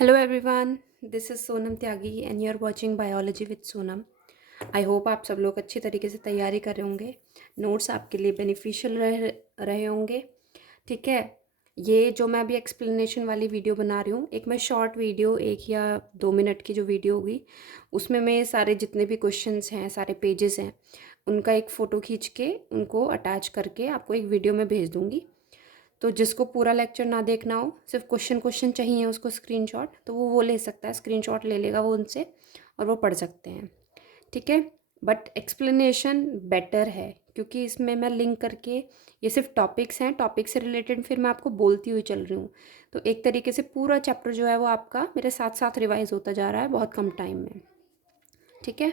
Hello everyone, this is Sonam Tyagi and you're watching Biology with Sonam. I hope आप सब लोग अच्छी तरीके से तैयारी कर रहे होंगे, नोट्स आपके लिए बेनिफिशियल रहे होंगे। ठीक है, ये जो मैं अभी एक्सप्लेनेशन वाली वीडियो बना रही हूँ, एक मैं शॉर्ट वीडियो 1 या 2 मिनट की जो वीडियो होगी उसमें मैं सारे जितने भी क्वेश्चंस हैं, सारे पेजेस हैं, उनका एक फ़ोटो खींच के उनको अटैच करके आपको एक वीडियो में भेज दूँगी। तो जिसको पूरा लेक्चर ना देखना हो, सिर्फ क्वेश्चन क्वेश्चन चाहिए उसको स्क्रीनशॉट, तो वो ले सकता है, स्क्रीनशॉट ले लेगा वो उनसे और वो पढ़ सकते हैं। ठीक है, बट एक्सप्लेनेशन बेटर है क्योंकि इसमें मैं लिंक करके, ये सिर्फ टॉपिक्स हैं, टॉपिक से रिलेटेड फिर मैं आपको बोलती हुई चल रही हूँ। तो एक तरीके से पूरा चैप्टर जो है वो आपका मेरे साथ साथ रिवाइज होता जा रहा है बहुत कम टाइम में। ठीक है,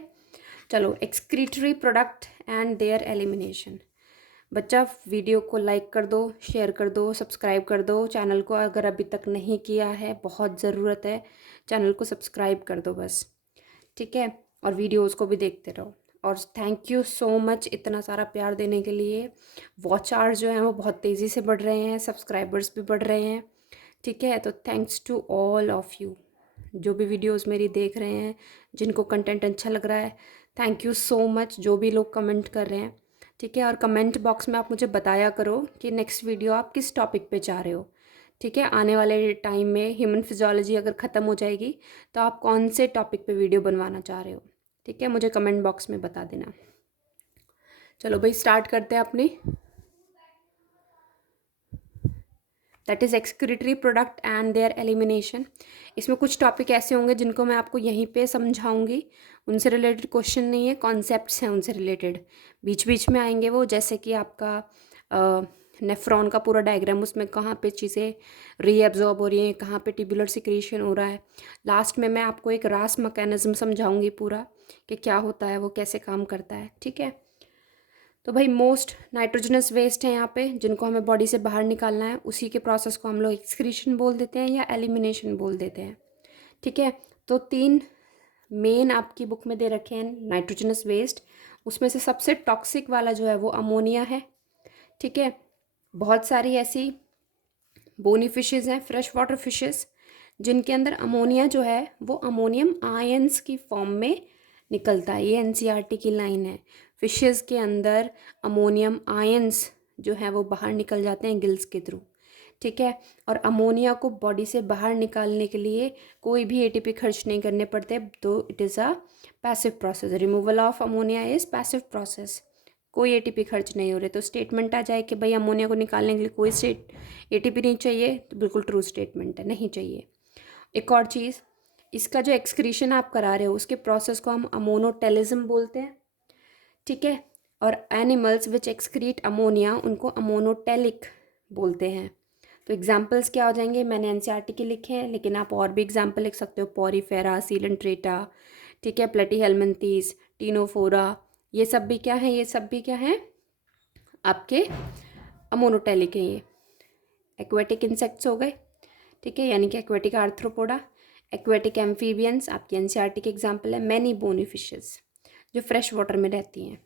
चलो, excretory product and there elimination. बच्चा वीडियो को लाइक कर दो, शेयर कर दो, सब्सक्राइब कर दो। चैनल को अगर अभी तक नहीं किया है, बहुत ज़रूरत है, चैनल को सब्सक्राइब कर दो बस। ठीक है, और वीडियोस को भी देखते रहो। और थैंक यू सो मच इतना सारा प्यार देने के लिए। वॉच आवर्स जो हैं वो बहुत तेज़ी से बढ़ रहे हैं, सब्सक्राइबर्स भी बढ़ रहे हैं। ठीक है, तो thanks to all of you जो भी वीडियोस मेरी देख रहे हैं, जिनको कंटेंट अच्छा लग रहा है। थैंक यू सो मच जो भी लोग कमेंट कर रहे हैं। ठीक है, और कमेंट बॉक्स में आप मुझे बताया करो कि नेक्स्ट वीडियो आप किस टॉपिक पे चाह रहे हो। ठीक है, आने वाले टाइम में ह्यूमन फिजियोलॉजी अगर ख़त्म हो जाएगी तो आप कौन से टॉपिक पे वीडियो बनवाना चाह रहे हो। ठीक है, मुझे कमेंट बॉक्स में बता देना। चलो भाई, स्टार्ट करते हैं अपनी। That is excretory product and there elimination. इसमें कुछ टॉपिक ऐसे होंगे जिनको मैं आपको यहीं पे समझाऊंगी, उनसे रिलेटेड क्वेश्चन नहीं है, कॉन्सेप्ट्स हैं उनसे रिलेटेड। बीच बीच में आएंगे वो, जैसे कि आपका नेफ्रॉन का पूरा डायग्राम, उसमें कहाँ पे चीज़ें रीएब्जॉर्ब हो रही हैं, कहाँ पे ट्यूबुलर सिक्रीशन हो रहा है। लास्ट में मैं आपको एक रास मैकेनिज्म समझाऊंगी पूरा, कि क्या होता है, वो कैसे काम करता है। ठीक है, तो भाई मोस्ट नाइट्रोजनस वेस्ट है यहाँ पे, जिनको हमें बॉडी से बाहर निकालना है, उसी के प्रोसेस को हम लोग एक्सक्रीशन बोल देते हैं या एलिमिनेशन बोल देते हैं। ठीक है, तो 3 मेन आपकी बुक में दे रखे हैं नाइट्रोजनस वेस्ट। उसमें से सबसे टॉक्सिक वाला जो है वो अमोनिया है। ठीक है, बहुत सारी ऐसी बोनी फिशेज़ हैं, फ्रेश वाटर फिशेज़, जिनके अंदर अमोनिया जो है वो अमोनियम आयंस की फॉर्म में निकलता है। ये एनसीईआरटी की लाइन है। फिशेज़ के अंदर अमोनियम आयंस जो है वो बाहर निकल जाते हैं गिल्स के थ्रू। ठीक है, और अमोनिया को बॉडी से बाहर निकालने के लिए कोई भी एटीपी खर्च नहीं करने पड़ते, तो it is a passive process. Removal of ammonia is passive process. कोई एटीपी खर्च नहीं हो रहे, तो स्टेटमेंट आ जाए कि भाई अमोनिया को निकालने के लिए कोई एटीपी नहीं चाहिए, तो बिल्कुल ट्रू स्टेटमेंट है, नहीं चाहिए। एक और चीज़, इसका जो एक्सक्रीशन आप करा रहे हो उसके प्रोसेस को हम अमोनोटेलिज्म बोलते हैं। ठीक है, और एनिमल्स विच एक्सक्रीट अमोनिया उनको अमोनोटेलिक बोलते हैं। तो एग्जाम्पल्स क्या हो जाएंगे, मैंने एनसीईआरटी के लिखे हैं, लेकिन आप और भी एग्जाम्पल लिख सकते हो। पॉरीफेरा, सीलेंट्रेटा, ठीक है, प्लेटीहेल्मिन्थीस, टीनोफोरा, ये सब भी क्या है, ये सब भी क्या है आपके अमोनोटेलिक हैं ये। एक्वेटिक इंसेक्ट्स हो गए, ठीक है, यानी कि एक्वेटिक आर्थ्रोपोडा। एक्वेटिक एम्फीबियंस आपकी एनसीईआरटी के एग्जाम्पल है। मैनी बोनी फिशेस जो फ्रेश वाटर में रहती हैं।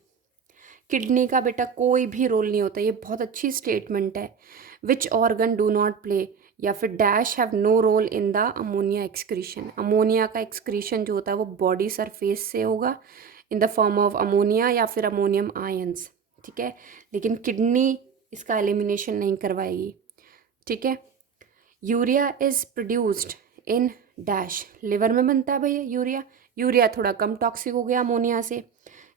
किडनी का बेटा कोई भी रोल नहीं होता, ये बहुत अच्छी स्टेटमेंट है। Which organ do not play, या फिर dash have no role in the ammonia excretion. Ammonia का एक्सक्रीशन जो होता है वो बॉडी सरफेस से होगा in the form of ammonia या फिर अमोनियम आयंस। ठीक है, लेकिन किडनी इसका एलिमिनेशन नहीं करवाएगी। ठीक है, urea is produced in dash, liver में बनता है भैया यूरिया। यूरिया थोड़ा कम टॉक्सिक हो गया अमोनिया से।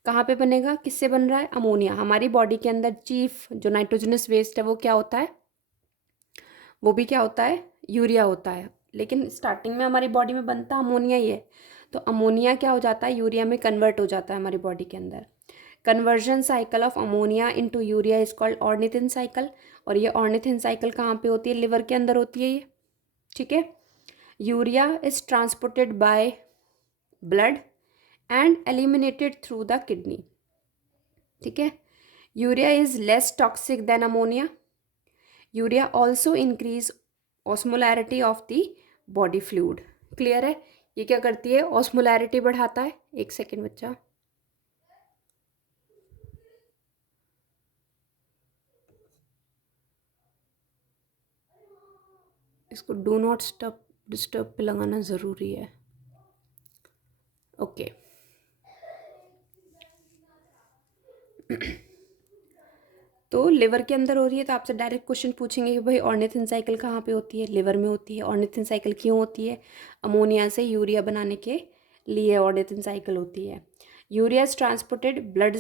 कहाँ पे बनेगा, किससे बन रहा है, अमोनिया। हमारी बॉडी के अंदर चीफ जो नाइट्रोजनस वेस्ट है वो क्या होता है, वो भी क्या होता है, यूरिया होता है। लेकिन स्टार्टिंग में हमारी बॉडी में बनता अमोनिया ही है, तो अमोनिया क्या हो जाता है, यूरिया में कन्वर्ट हो जाता है हमारी बॉडी के अंदर। Conversion cycle of ammonia into urea is called ornithine cycle. और ये ऑर्निथिन साइकिल कहाँ पे होती है, लिवर के अंदर होती है ये। ठीक है, urea is transported by blood and eliminated through the kidney. ठीक है, urea is less toxic than ammonia. Urea also increase osmolarity of the body fluid. Clear है, ये क्या करती है, ऑस्मोलैरिटी बढ़ाता है। एक सेकेंड बच्चा, इसको डू नॉट स्टॉप डिस्टर्ब पे लगाना ज़रूरी है। ओके तो लिवर के अंदर हो रही है तो आपसे डायरेक्ट क्वेश्चन पूछेंगे कि भाई ऑर्निथिन साइकिल कहाँ पे होती है? लिवर में होती है। ऑर्निथिन साइकिल क्यों होती है? अमोनिया से यूरिया बनाने के लिए ऑर्निथिन साइकिल होती है। यूरिया इज ट्रांसपोर्टेड, ब्लड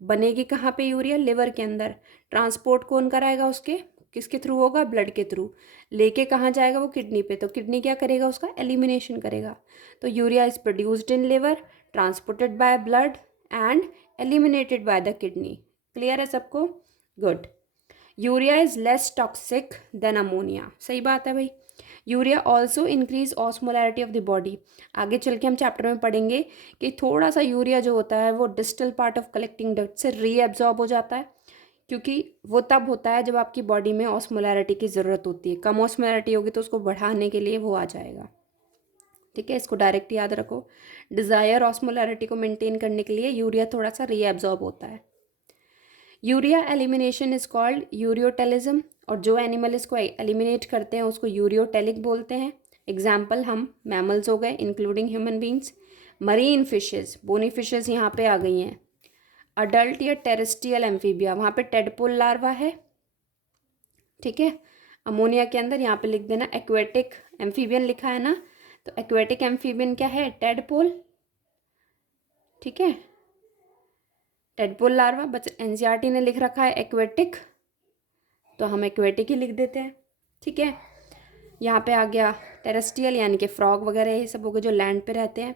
बनेगी कहाँ पे? यूरिया लिवर के अंदर। ट्रांसपोर्ट कौन कराएगा उसके? किसके थ्रू होगा? ब्लड के थ्रू। लेके कहाँ जाएगा वो? किडनी पे। तो किडनी क्या करेगा? उसका एलिमिनेशन करेगा। तो urea is produced in liver, transported by blood and eliminated by the kidney. Clear है सबको? Good. Urea is less toxic than ammonia. सही बात है भाई। Urea also increase osmolarity of the body. आगे चल के हम चैप्टर में पढ़ेंगे कि थोड़ा सा यूरिया जो होता है वो distal part of collecting duct से रीएब्जॉर्ब हो जाता है, क्योंकि वो तब होता है जब आपकी बॉडी में ऑस्मोलैरिटी की ज़रूरत होती है। कम ऑस्मोलैरिटी होगी तो उसको बढ़ाने के लिए वो आ जाएगा। ठीक है, इसको डायरेक्ट याद रखो। डिज़ायर ऑस्मोलैरिटी को मेंटेन करने के लिए यूरिया थोड़ा सा रीएब्जॉर्ब होता है। Urea elimination is called ureotelism, और जो एनिमल इसको एलिमिनेट करते हैं उसको यूरियोटेलिक बोलते हैं। एग्जाम्पल हम मैमल्स हो गए including human beings. Marine fishes, bony fishes यहाँ पे आ गई हैं। अडल्ट या टेरेस्ट्रियल एम्फीबिया, वहाँ पे टेडपोल लार्वा है। ठीक है, अमोनिया के अंदर यहाँ पे लिख देना एक्वेटिक एम्फीबियन लिखा है ना, तो एक्वेटिक एम्फीबियन क्या है? टेडपोल। ठीक है, टेडपोल लार्वा। बस एनसीईआरटी ने लिख रखा है एक्वेटिक, तो हम एक्वेटिक ही लिख देते हैं। ठीक है, यहाँ पे आ गया टेरेस्ट्रियल यानी कि फ्रॉग वगैरह ये सब हो गए जो लैंड पे रहते हैं।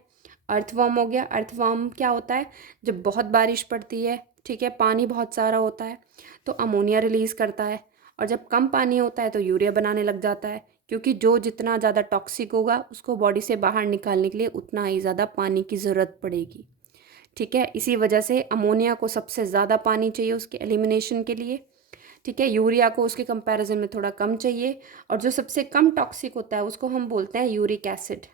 अर्थवर्म हो गया। अर्थवर्म क्या होता है? जब बहुत बारिश पड़ती है, ठीक है, पानी बहुत सारा होता है तो अमोनिया रिलीज़ करता है, और जब कम पानी होता है तो यूरिया बनाने लग जाता है, क्योंकि जो जितना ज़्यादा टॉक्सिक होगा उसको बॉडी से बाहर निकालने के लिए उतना ही ज़्यादा पानी की ज़रूरत पड़ेगी। ठीक है, इसी वजह से अमोनिया को सबसे ज़्यादा पानी चाहिए उसके एलिमिनेशन के लिए। ठीक है, यूरिया को उसके कंपैरिजन में थोड़ा कम चाहिए, और जो सबसे कम टॉक्सिक होता है उसको हम बोलते हैं यूरिक एसिड।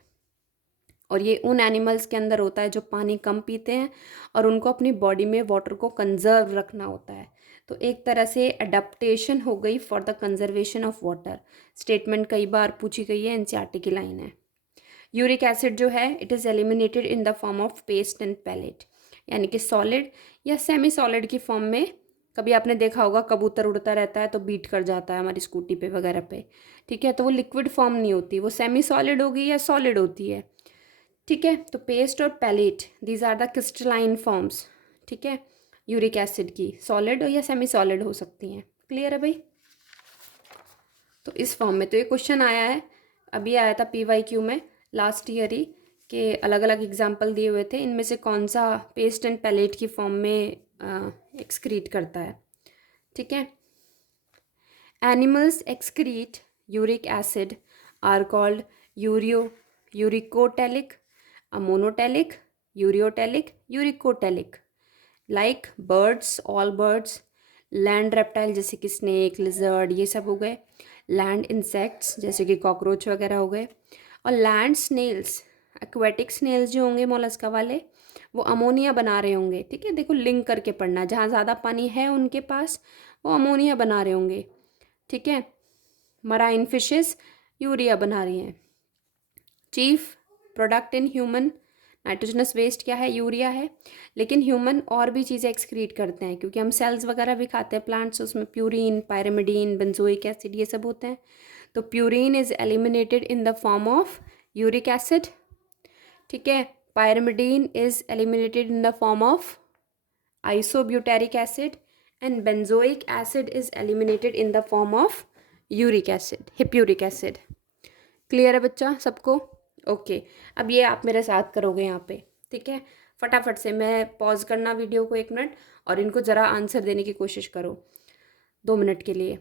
और ये उन एनिमल्स के अंदर होता है जो पानी कम पीते हैं और उनको अपनी बॉडी में वाटर को कंजर्व रखना होता है। तो एक तरह से अडेप्टेशन हो गई for the conservation of water. Statement कई बार पूछी गई है, एनसीईआरटी की लाइन है। यूरिक एसिड जो है it is eliminated in the form of paste and pellet, यानी कि सॉलिड या सेमी सॉलिड की फॉर्म में। कभी आपने देखा होगा कबूतर उड़ता रहता है तो बीट कर जाता है हमारी स्कूटी पे वगैरह पे। ठीक है, तो वो लिक्विड फॉर्म नहीं होती, वो सेमी सॉलिड होगी या सॉलिड होती है। ठीक है, तो पेस्ट और pellet these are the crystalline forms. ठीक है, यूरिक एसिड की सॉलिड या सेमी सॉलिड हो सकती हैं। क्लियर है भाई? तो इस फॉर्म में तो ये क्वेश्चन आया है, अभी आया था PYQ में लास्ट ईयर ही, के अलग अलग एग्जाम्पल दिए हुए थे, इनमें से कौन सा पेस्ट एंड पैलेट की फॉर्म में एक्सक्रीट करता है। ठीक है, animals excrete uric acid are called uricotelic, ammonotelic, ureotelic, uricotelic. Like birds, all birds, land reptile जैसे कि स्नेक, लिजर्ड, ये सब हो गए। लैंड इंसेक्ट्स जैसे कि कॉकरोच वगैरह हो गए। और लैंड स्नेल्स, एक्वेटिक स्नेल्स जो होंगे मोलस्का वाले, वो अमोनिया बना रहे होंगे। ठीक है, देखो लिंक करके पढ़ना, जहाँ ज़्यादा पानी है उनके पास वो अमोनिया बना रहे होंगे। ठीक है, मराइन फिशेस यूरिया बना रही हैं। Chief product in human nitrogenous waste क्या है? यूरिया है। लेकिन ह्यूमन और भी चीज़ें एक्सक्रीट करते हैं, क्योंकि हम सेल्स वगैरह भी खाते हैं प्लांट्स, उसमें प्यूरिन, पायरिमिडीन, बेंजोइक एसिड ये सब होते हैं। तो purine is eliminated in the form of uric acid. ठीक है, pyrimidine is eliminated in the form of isobutyric acid, and benzoic acid is eliminated in the form of uric acid, hippuric acid. Clear है बच्चा सबको? Okay, अब ये आप मेरे साथ करोगे यहाँ पे। ठीक है, फटाफट से मैं पॉज करना वीडियो को 1 मिनट, और इनको ज़रा आंसर देने की कोशिश करो 2 मिनट के लिए।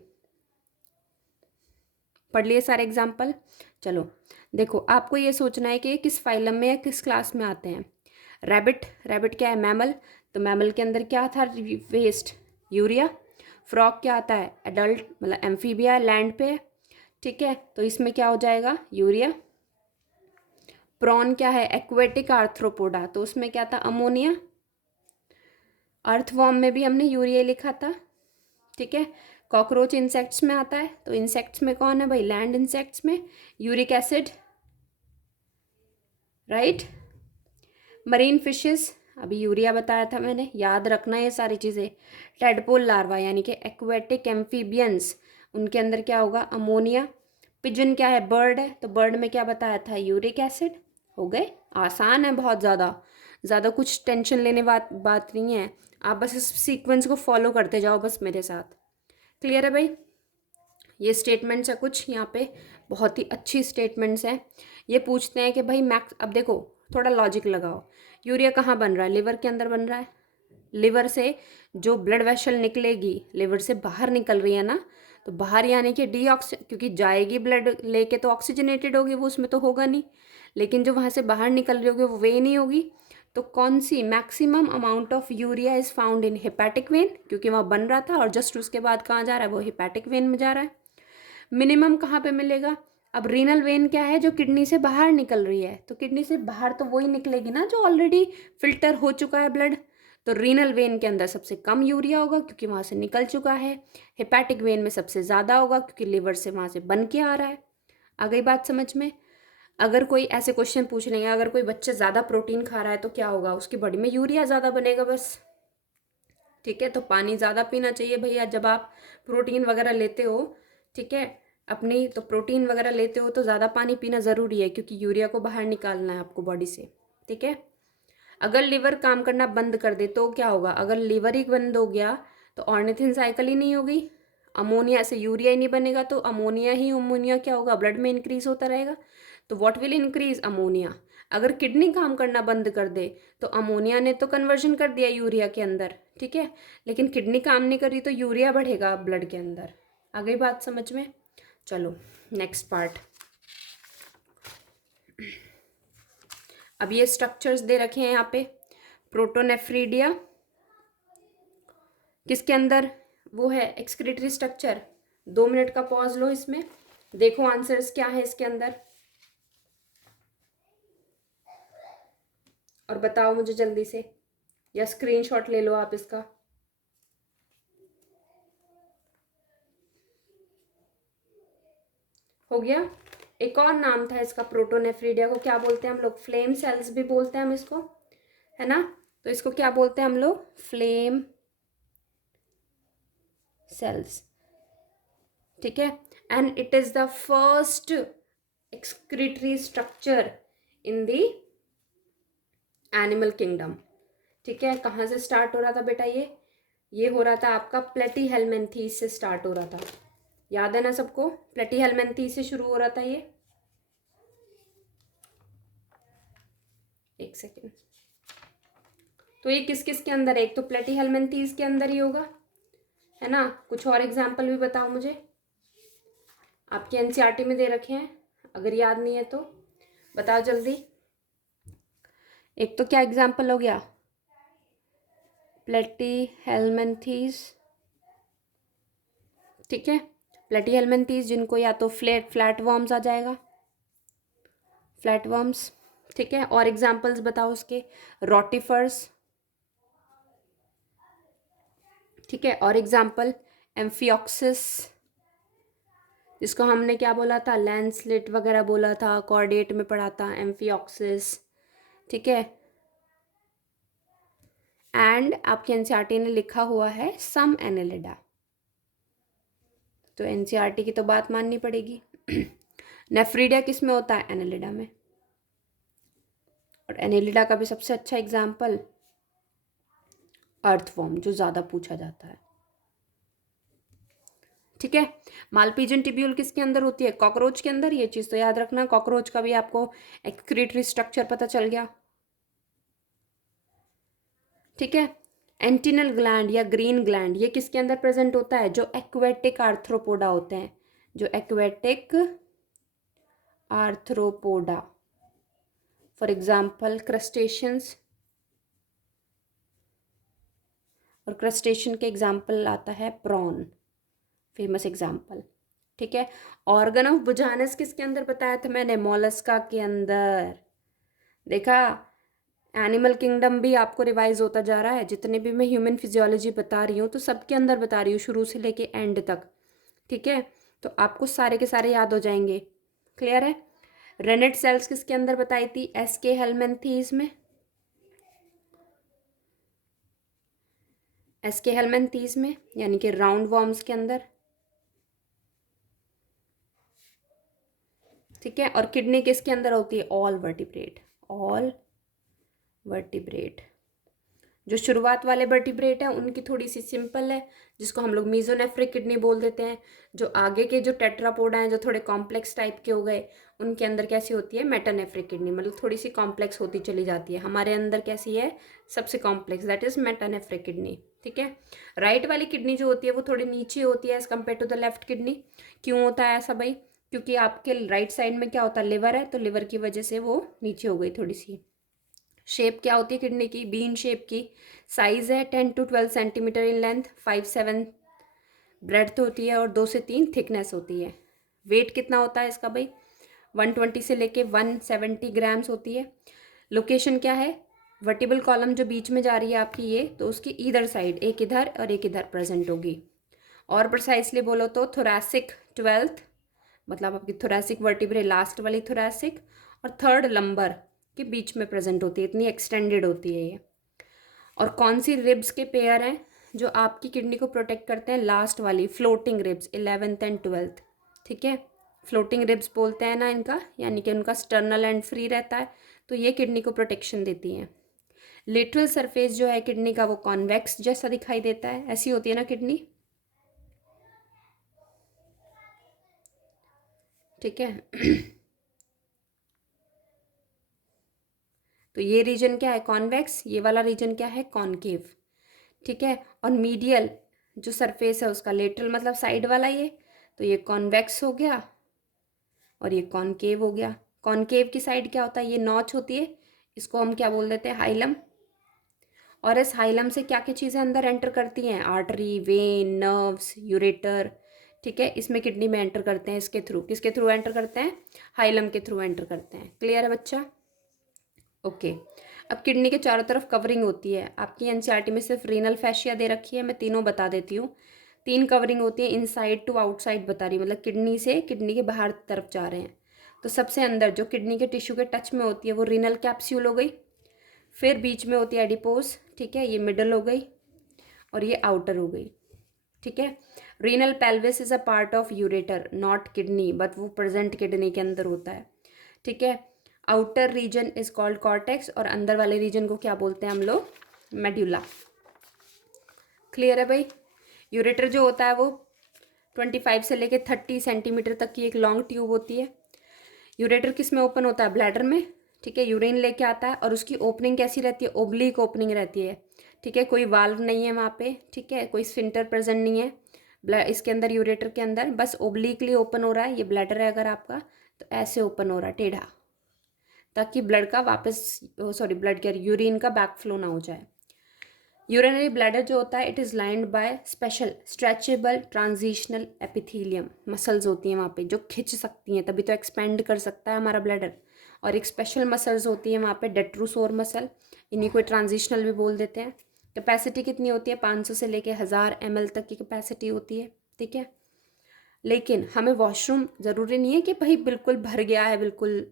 पढ़ लिए सारे एग्जाम्पल? चलो देखो, आपको ये सोचना है कि ये किस फाइलम में या किस क्लास में आते हैं। रैबिट, रैबिट क्या है? मैमल। तो मैमल के अंदर क्या था? Waste, urea. फ्रॉग क्या आता है? एडल्ट, मतलब एम्फीबिया, लैंड पे। ठीक है, तो इसमें क्या हो जाएगा? यूरिया। प्रॉन क्या है? एक्वेटिक आर्थ्रोपोडा, तो उसमें क्या था? अमोनिया। अर्थवॉर्म में भी हमने यूरिया लिखा था। ठीक है, कॉकरोच इंसेक्ट्स में आता है, तो इंसेक्ट्स में कौन है भाई? लैंड इंसेक्ट्स में uric acid. Right. Marine fishes, अभी यूरिया बताया था मैंने, याद रखना ये सारी चीज़ें। टेडपोल लार्वा यानी कि एक्वेटिक एम्फीबियंस, उनके अंदर क्या होगा, अमोनिया। पिजन क्या है, बर्ड है, तो बर्ड में क्या बताया था, यूरिक एसिड। हो गए, आसान है बहुत ज़्यादा, ज़्यादा कुछ टेंशन लेने बात नहीं है। आप बस इस सीक्वेंस को फॉलो करते जाओ बस मेरे साथ। क्लियर है भाई। ये स्टेटमेंट्स है कुछ यहाँ पे, बहुत ही अच्छी स्टेटमेंट्स हैं। ये पूछते हैं कि भाई मैक्स, अब देखो थोड़ा लॉजिक लगाओ, यूरिया कहाँ बन रहा है, लिवर के अंदर बन रहा है। लिवर से जो ब्लड वेसल निकलेगी, लिवर से बाहर निकल रही है ना, तो बाहर यानी कि क्योंकि जाएगी ब्लड लेके तो ऑक्सीजनेटेड होगी वो, उसमें तो होगा नहीं। लेकिन जो वहाँ से बाहर निकल रही होगी वो वे नहीं होगी। तो कौन सी maximum amount of urea is found in hepatic vein, क्योंकि वहाँ बन रहा था और जस्ट उसके बाद कहाँ जा रहा है, वो हेपेटिक वेन में जा रहा है। मिनिमम कहाँ पे मिलेगा, अब रीनल वेन क्या है, जो किडनी से बाहर निकल रही है, तो किडनी से बाहर तो वही निकलेगी ना जो ऑलरेडी फिल्टर हो चुका है ब्लड। तो रीनल वेन के अंदर सबसे कम यूरिया होगा क्योंकि वहाँ से निकल चुका है। हेपेटिक वेन में सबसे ज़्यादा होगा क्योंकि लिवर से वहाँ से बन के आ रहा है। आ गई बात समझ में। अगर कोई ऐसे क्वेश्चन पूछ लेंगे, अगर कोई बच्चा ज़्यादा प्रोटीन खा रहा है तो क्या होगा, उसकी बॉडी में यूरिया ज़्यादा बनेगा बस। ठीक है, तो पानी ज़्यादा पीना चाहिए भैया जब आप प्रोटीन वगैरह लेते हो। ठीक है, अपनी तो प्रोटीन वगैरह लेते हो तो ज़्यादा पानी पीना ज़रूरी है क्योंकि यूरिया को बाहर निकालना है आपको बॉडी से। ठीक है, अगर लिवर काम करना बंद कर दे तो क्या होगा, अगर लिवर ही बंद हो गया तो ऑर्निथिन साइकिल ही नहीं होगी, अमोनिया से यूरिया ही नहीं बनेगा, तो अमोनिया क्या होगा, ब्लड में इंक्रीज होता रहेगा। तो व्हाट विल इंक्रीज, अमोनिया। अगर किडनी काम करना बंद कर दे तो अमोनिया ने तो कन्वर्जन कर दिया यूरिया के अंदर, ठीक है, लेकिन किडनी काम नहीं कर रही तो यूरिया बढ़ेगा ब्लड के अंदर। आ गई बात समझ में। चलो नेक्स्ट पार्ट। अब ये स्ट्रक्चर्स दे रखे हैं यहाँ पे, प्रोटोनेफ्रीडिया किसके अंदर, वो है एक्सक्रीटरी स्ट्रक्चर। 2 मिनट का पॉज लो इसमें, देखो आंसर्स क्या है इसके अंदर और बताओ मुझे जल्दी से, या स्क्रीनशॉट ले लो आप इसका। हो गया। एक और नाम था इसका, प्रोटोनेफ्रीडिया को क्या बोलते हैं हम लोग, फ्लेम सेल्स भी बोलते हैं हम इसको, है ना। तो इसको क्या बोलते हैं हम लोग, फ्लेम सेल्स। ठीक है, and it is the first excretory structure in the animal kingdom. ठीक है, कहाँ से स्टार्ट हो रहा था बेटा, ये हो रहा था आपका प्लेटीहेल्मिन्थीस से स्टार्ट हो रहा था, याद है ना सबको, प्लेटीहेल्मिन्थीस से शुरू हो रहा था ये। एक सेकेंड, तो ये किस किस के अंदर है, एक तो प्लेटीहेल्मिन्थीस के अंदर ही होगा, है ना। कुछ और एग्जाम्पल भी बताओ मुझे, आपके एनसीईआरटी में दे रखे हैं, अगर याद नहीं है तो बताओ जल्दी। एक तो क्या एग्जाम्पल हो गया, प्लेटीहेल्मिन्थीस। ठीक है, प्लेटीहेल्मिन्थीस जिनको या तो फ्लैट वर्म्स आ जाएगा, फ्लैट वर्म्स। ठीक है, और एग्जाम्पल्स बताओ उसके, रोटिफर्स। ठीक है, और एग्जाम्पल एम्फियोक्सिस, जिसको हमने क्या बोला था, लैंसलेट वगैरह बोला था, कॉर्डेट में पढ़ा था, एम्फियोक्सिस। ठीक है, एंड आपके एनसीईआरटी ने लिखा हुआ है सम एनेलिडा, तो एनसीईआरटी की तो बात माननी पड़ेगी। नेफ्रीडिया किस में होता है, एनेलिडा में, और एनेलिडा का भी सबसे अच्छा एग्जाम्पल अर्थवॉर्म, जो ज़्यादा पूछा जाता है। ठीक है, मालपीजन टिब्यूल किसके अंदर होती है, कॉकरोच के अंदर। ये चीज़ तो याद रखना, कॉकरोच का भी आपको एक्सक्रीटरी स्ट्रक्चर पता चल गया। ठीक है, एंटिनल ग्लैंड या ग्रीन ग्लैंड, ये किसके अंदर प्रेजेंट होता है, जो एक्वेटिक आर्थ्रोपोडा होते हैं, जो aquatic arthropoda, for example crustaceans, और क्रस्टेशियन के एग्जाम्पल आता है प्रॉन, फेमस एग्जाम्पल। ठीक है, ऑर्गन ऑफ बुझानस किसके अंदर बताया था मैंने, मोलस्का के अंदर। देखा, एनिमल किंगडम भी आपको रिवाइज होता जा रहा है, जितने भी मैं ह्यूमन फिजियोलॉजी बता रही हूँ तो सबके अंदर बता रही हूँ, शुरू से लेके एंड तक। ठीक है, तो आपको सारे के सारे याद हो जाएंगे। क्लियर है। रेनेट सेल्स किसके अंदर बताई थी? एसके हेलमेंथीज में, एसके हेलमेंथीज में, यानी कि राउंड वॉर्म्स के अंदर, ठीक है। और किडनी किसके अंदर होती है? All vertebrate, all vertebrate. जो शुरुआत वाले वर्टिब्रेट हैं उनकी थोड़ी सी सिंपल है, जिसको हम लोग मीजोनेफ्रिक किडनी बोल देते हैं। जो आगे के जो टेट्रापोडा हैं, जो थोड़े कॉम्प्लेक्स टाइप के हो गए, उनके अंदर कैसी होती है? मेटानेफ्रिक किडनी, मतलब थोड़ी सी कॉम्प्लेक्स होती चली जाती है। हमारे अंदर कैसी है? सबसे complex, that is metanephric kidney, ठीक है। राइट वाली किडनी जो होती है वो थोड़ी नीचे होती है as compared to the left kidney. क्यों होता है ऐसा भाई? क्योंकि आपके राइट साइड में क्या होता है? लिवर है, तो लिवर की वजह से वो नीचे हो गई थोड़ी सी। शेप क्या होती है किडनी की? बीन शेप की। साइज है 10 to 12 centimetre in length, 5-7 breadth होती है और 2 से 3 थिकनेस होती है। वेट कितना होता है इसका भाई? 120 से लेके 170 ग्राम्स होती है। लोकेशन क्या है? वर्टिबल कॉलम जो बीच में जा रही है आपकी ये, तो उसकी ईदर साइड, एक इधर और एक इधर प्रेजेंट होगी। और प्रिसाइसली बोलो तो थोरैसिक 12th, मतलब आपकी थोरैसिक वर्टिब्रे लास्ट वाली थोरैसिक, और थर्ड लंबर के बीच में प्रेजेंट होती है, इतनी एक्सटेंडेड होती है ये। और कौन सी रिब्स के पेयर हैं जो आपकी किडनी को प्रोटेक्ट करते हैं? लास्ट वाली floating ribs, 11th and 12th, ठीक है। फ्लोटिंग रिब्स बोलते हैं ना इनका, यानी कि उनका स्टर्नल एंड फ्री रहता है, तो ये किडनी को प्रोटेक्शन देती हैं। लेटरल सरफेस जो है किडनी का वो कॉन्वेक्स जैसा दिखाई देता है, ऐसी होती है ना किडनी, ठीक है। तो ये रीजन क्या है? कॉन्वेक्स। ये वाला रीजन क्या है? कॉनकेव, ठीक है। और मीडियल जो सरफेस है उसका, लेटरल मतलब साइड वाला ये, तो ये कॉन्वेक्स हो गया और ये कॉनकेव हो गया। कॉनकेव की साइड क्या होता है? ये नॉच होती है, इसको हम क्या बोल देते हैं? हाइलम। और इस हाइलम से क्या क्या चीज़ें अंदर एंटर करती हैं? आर्टरी, वेन, नर्व्स, यूरेटर, ठीक है। इसमें किडनी में एंटर करते हैं इसके थ्रू। किसके थ्रू एंटर करते हैं? हाइलम के थ्रू एंटर करते हैं। क्लियर है बच्चा? ओके। अब किडनी के चारों तरफ कवरिंग होती है। आपकी एनसीईआरटी में सिर्फ रीनल फैशिया दे रखी है, मैं तीनों बता देती हूँ। 3 कवरिंग होती है, इनसाइड टू आउटसाइड बता रही हूँ, मतलब किडनी से किडनी के बाहर तरफ जा रहे हैं। तो सबसे अंदर जो किडनी के टिश्यू के टच में होती है वो रीनल कैप्सूल हो गई। फिर बीच में होती है एडिपोज, ठीक है, ये मिडल हो गई और ये आउटर हो गई, ठीक है। Renal pelvis is a part of ureter, not kidney, but वो प्रेजेंट किडनी के अंदर होता है, ठीक है। Outer region is called cortex और अंदर वाले रीजन को क्या बोलते हैं हम लोग? मेड्यूला। क्लियर है भाई? यूरेटर जो होता है वो 25 से लेके 30 सेंटीमीटर तक की एक लॉन्ग ट्यूब होती है। यूरेटर किस में ओपन होता है? ब्लैडर में, ठीक है। यूरिन लेके आता है और उसकी ओपनिंग कैसी रहती है? ओब्लिक ओपनिंग रहती है, ठीक है। कोई वाल्व नहीं है वहाँ पे, ठीक है, कोई स्फिंक्टर प्रेजेंट नहीं है इसके अंदर, यूरेटर के अंदर, बस ओब्लिकली ओपन हो रहा है। ये ब्लैडर है अगर आपका, तो ऐसे ओपन हो रहा है टेढ़ा, ताकि ब्लड का वापस, सॉरी ब्लड के यूरिन का बैक फ्लो ना हो जाए। यूरिनरी ब्लैडर जो होता है, it is lined by special stretchable transitional epithelium, muscles होती हैं वहाँ पे जो खिंच सकती हैं, तभी तो एक्सपेंड कर सकता है हमारा ब्लैडर। और एक स्पेशल मसल्स होती है वहाँ पे, डेट्रोसोर मसल, इन्हीं को ट्रांजिशनल भी बोल देते हैं। कैपेसिटी कितनी होती है? 500 से लेके 1000 ml तक की कैपेसिटी होती है, ठीक है। लेकिन हमें वॉशरूम ज़रूरी नहीं है कि भाई बिल्कुल भर गया है बिल्कुल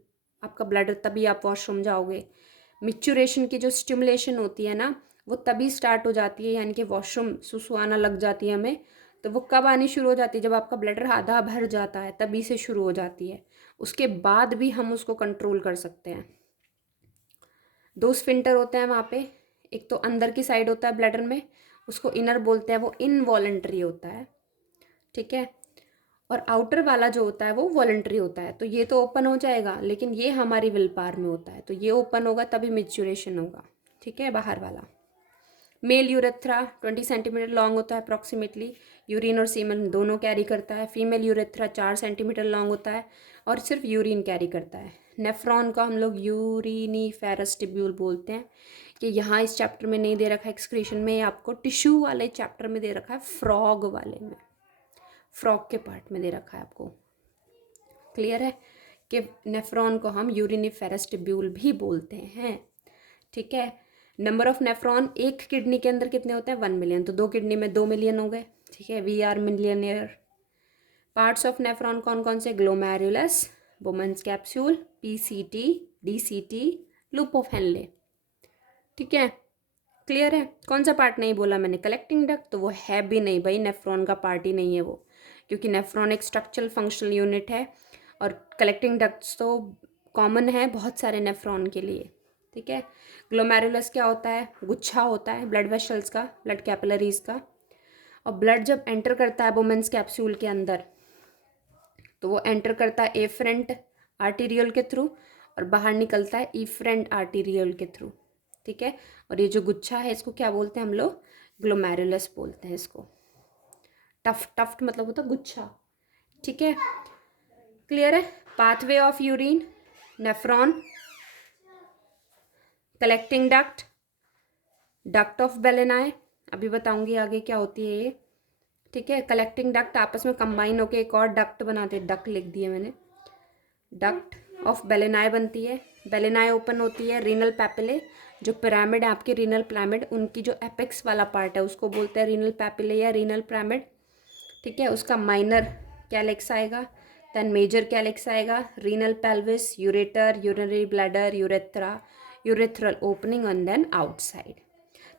आपका ब्लैडर तभी आप वॉशरूम जाओगे। मिच्यूरेशन की जो स्टिमुलेशन होती है ना, वो तभी स्टार्ट हो जाती है, यानी कि वॉशरूम सुसु आना लग जाती है हमें, तो वो कब आनी शुरू हो जाती है? जब आपका ब्लैडर आधा भर जाता है, तभी से शुरू हो जाती है। उसके बाद भी हम उसको कंट्रोल कर सकते हैं। 2 स्फिंक्टर होते हैं वहाँ पे, एक तो अंदर की साइड होता है ब्लैडर में, उसको इनर बोलते हैं, वो इनवॉलेंट्री होता है, ठीक है। और आउटर वाला जो होता है वो वॉलंटरी होता है। तो ये तो ओपन हो जाएगा, लेकिन ये हमारी विल पावर में होता है, तो ये ओपन होगा तभी मेच्योरेशन होगा, ठीक है। बाहर वाला मेल यूरेथ्रा 20 सेंटीमीटर लॉन्ग होता है अप्रॉक्सीमेटली, यूरिन और सीमन दोनों कैरी करता है। फीमेल यूरेथ्रा 4 सेंटीमीटर लॉन्ग होता है और सिर्फ यूरिन कैरी करता है। नेफ्रॉन को हम लोग यूरिनीफेरस टिब्यूल बोलते हैं। कि यहाँ इस चैप्टर में नहीं दे रखा है एक्सक्रीशन में, आपको टिश्यू वाले चैप्टर में दे रखा है, फ्रॉग वाले में, फ्रॉग के पार्ट में दे रखा है आपको। क्लियर है कि नेफ्रॉन को हम यूरिनिफेरस टिब्यूल भी बोलते हैं, ठीक है। नंबर ऑफ नेफ्रॉन एक किडनी के अंदर कितने होते हैं? 1 मिलियन, तो 2 किडनी में 2 मिलियन हो गए, ठीक है। We are millionaire. Parts of nephron कौन कौन से? Glomerulus, Bowman's capsule, PCT, DCT, loop of Henle. ठीक है, क्लियर है। कौन सा पार्ट नहीं बोला मैंने? कलेक्टिंग डक्ट, तो वो है भी नहीं भाई, नेफ्रॉन का पार्ट ही नहीं है वो, क्योंकि नेफ्रॉन एक स्ट्रक्चरल फंक्शनल यूनिट है और कलेक्टिंग डक्ट्स तो कॉमन है बहुत सारे नेफ्रॉन के लिए। ठीक है, ग्लोमेरुलस क्या होता है? गुच्छा होता है ब्लड वेसल्स का, ब्लड कैपिलरीज का। और ब्लड जब एंटर करता है बोमेंस कैप्सूल के अंदर, तो वो एंटर करता है एफरेंट आर्टीरियल के थ्रू और बाहर निकलता है इफरेंट आर्टीरियल के थ्रू। ठीक है, और ये जो गुच्छा है इसको क्या बोलते हैं हम लोग? ग्लोमेरुलस बोलते हैं इसको। टफ्ट मतलब होता है गुच्छा। ठीक है, क्लियर है। Pathway of urine, nephron, collecting duct, duct of Bellini, अभी बताऊंगी आगे क्या होती है ये। ठीक है, कलेक्टिंग डक्ट आपस में कंबाइन होकर एक और डक्ट बनाते हैं, डक्ट लिख दिए मैंने। डक्ट ऑफ बेलेनाई बनती है, बेलेनाई ओपन होती है, रीनल पैपिले, जो पिरामिड है आपके रीनल पिरामिड, उनकी जो एपेक्स वाला पार्ट है उसको बोलते हैं रीनल पैपिले या रीनल पिरामिड। ठीक है, उसका माइनर कैलेक्स आएगा, देन मेजर कैलेक्स आएगा, renal pelvis, ureter, urinary bladder, urethra, urethral opening and then outside.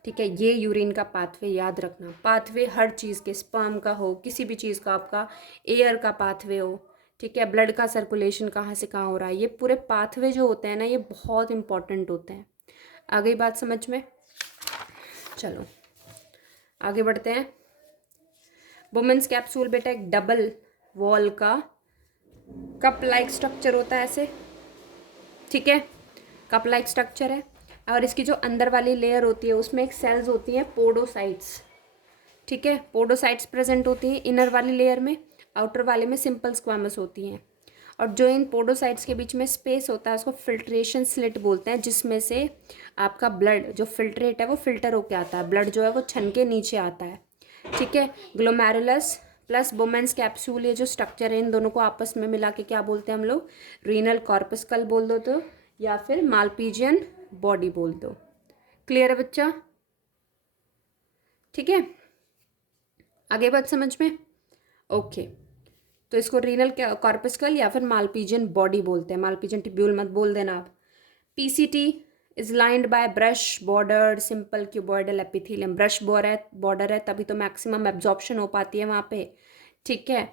ठीक है, ये यूरिन का पाथवे याद रखना। पाथवे हर चीज़ के, स्पर्म का हो, किसी भी चीज़ का, आपका एयर का पाथवे हो, ठीक है, ब्लड का सर्कुलेशन कहाँ से कहाँ हो रहा है, ये पूरे पाथवे जो होते हैं ना ये बहुत इंपॉर्टेंट होते हैं। आ गई बात समझ में? चलो आगे बढ़ते हैं। वुमेन्स कैप्सूल बेटा एक डबल वॉल का कप लाइक स्ट्रक्चर होता है ऐसे। ठीक है, कप लाइक स्ट्रक्चर है और इसकी जो अंदर वाली लेयर होती है उसमें एक सेल्स होती हैं पोडोसाइट्स। ठीक है, पोडोसाइट्स प्रेजेंट होती हैं इनर वाली लेयर में, आउटर वाले में सिंपल स्क्वामस होती हैं। और जो इन पोडोसाइट्स के बीच में स्पेस होता है उसको फिल्ट्रेशन स्लिट बोलते हैं, जिसमें से आपका ब्लड जो फिल्ट्रेट है वो फिल्टर होके आता है, ब्लड जो है वो छन के नीचे आता है। ठीक है, ग्लोमेरुलस प्लस बोमेंस कैप्सूल, ये जो स्ट्रक्चर है इन दोनों को आपस में मिला के क्या बोलते हैं हम लोग? रीनल कॉर्पस्कल बोल दो तो, या फिर मालपीजियन बॉडी बोल दो। क्लियर है बच्चा? ठीक है, आगे बात समझ में? ओके, तो इसको रीनल कॉर्पस्कल या फिर मालपीजियन बॉडी बोलते हैं, मालपीजियन टिब्यूल मत बोल देना आप। PCT is lined by brush bordered simple cuboidal epithelium. Brush border है तभी तो मैक्सिमम एब्जॉर्प्शन हो पाती है वहाँ पे। ठीक है,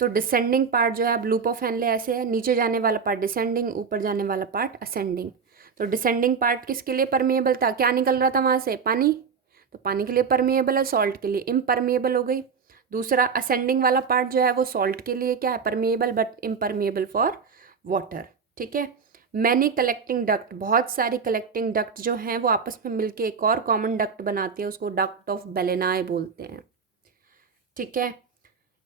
तो डिसेंडिंग पार्ट जो है अब लूप ऑफ हेनले ऐसे है, नीचे जाने वाला पार्ट डिसेंडिंग, ऊपर जाने वाला पार्ट असेंडिंग। तो डिसेंडिंग पार्ट किसके लिए परमिएबल था? क्या निकल रहा था वहाँ से? पानी। तो पानी के लिए परमिएबल है, सॉल्ट के लिए इम्परमिएबल हो गई। दूसरा असेंडिंग वाला पार्ट जो है वो सॉल्ट के लिए क्या है? Permeable but impermeable for water. ठीक है, मैनी कलेक्टिंग डक्ट, बहुत सारी कलेक्टिंग डक्ट जो हैं वो आपस में मिलके एक और कॉमन डक्ट बनाती है, उसको डक्ट ऑफ बेलेनाई बोलते हैं। ठीक है,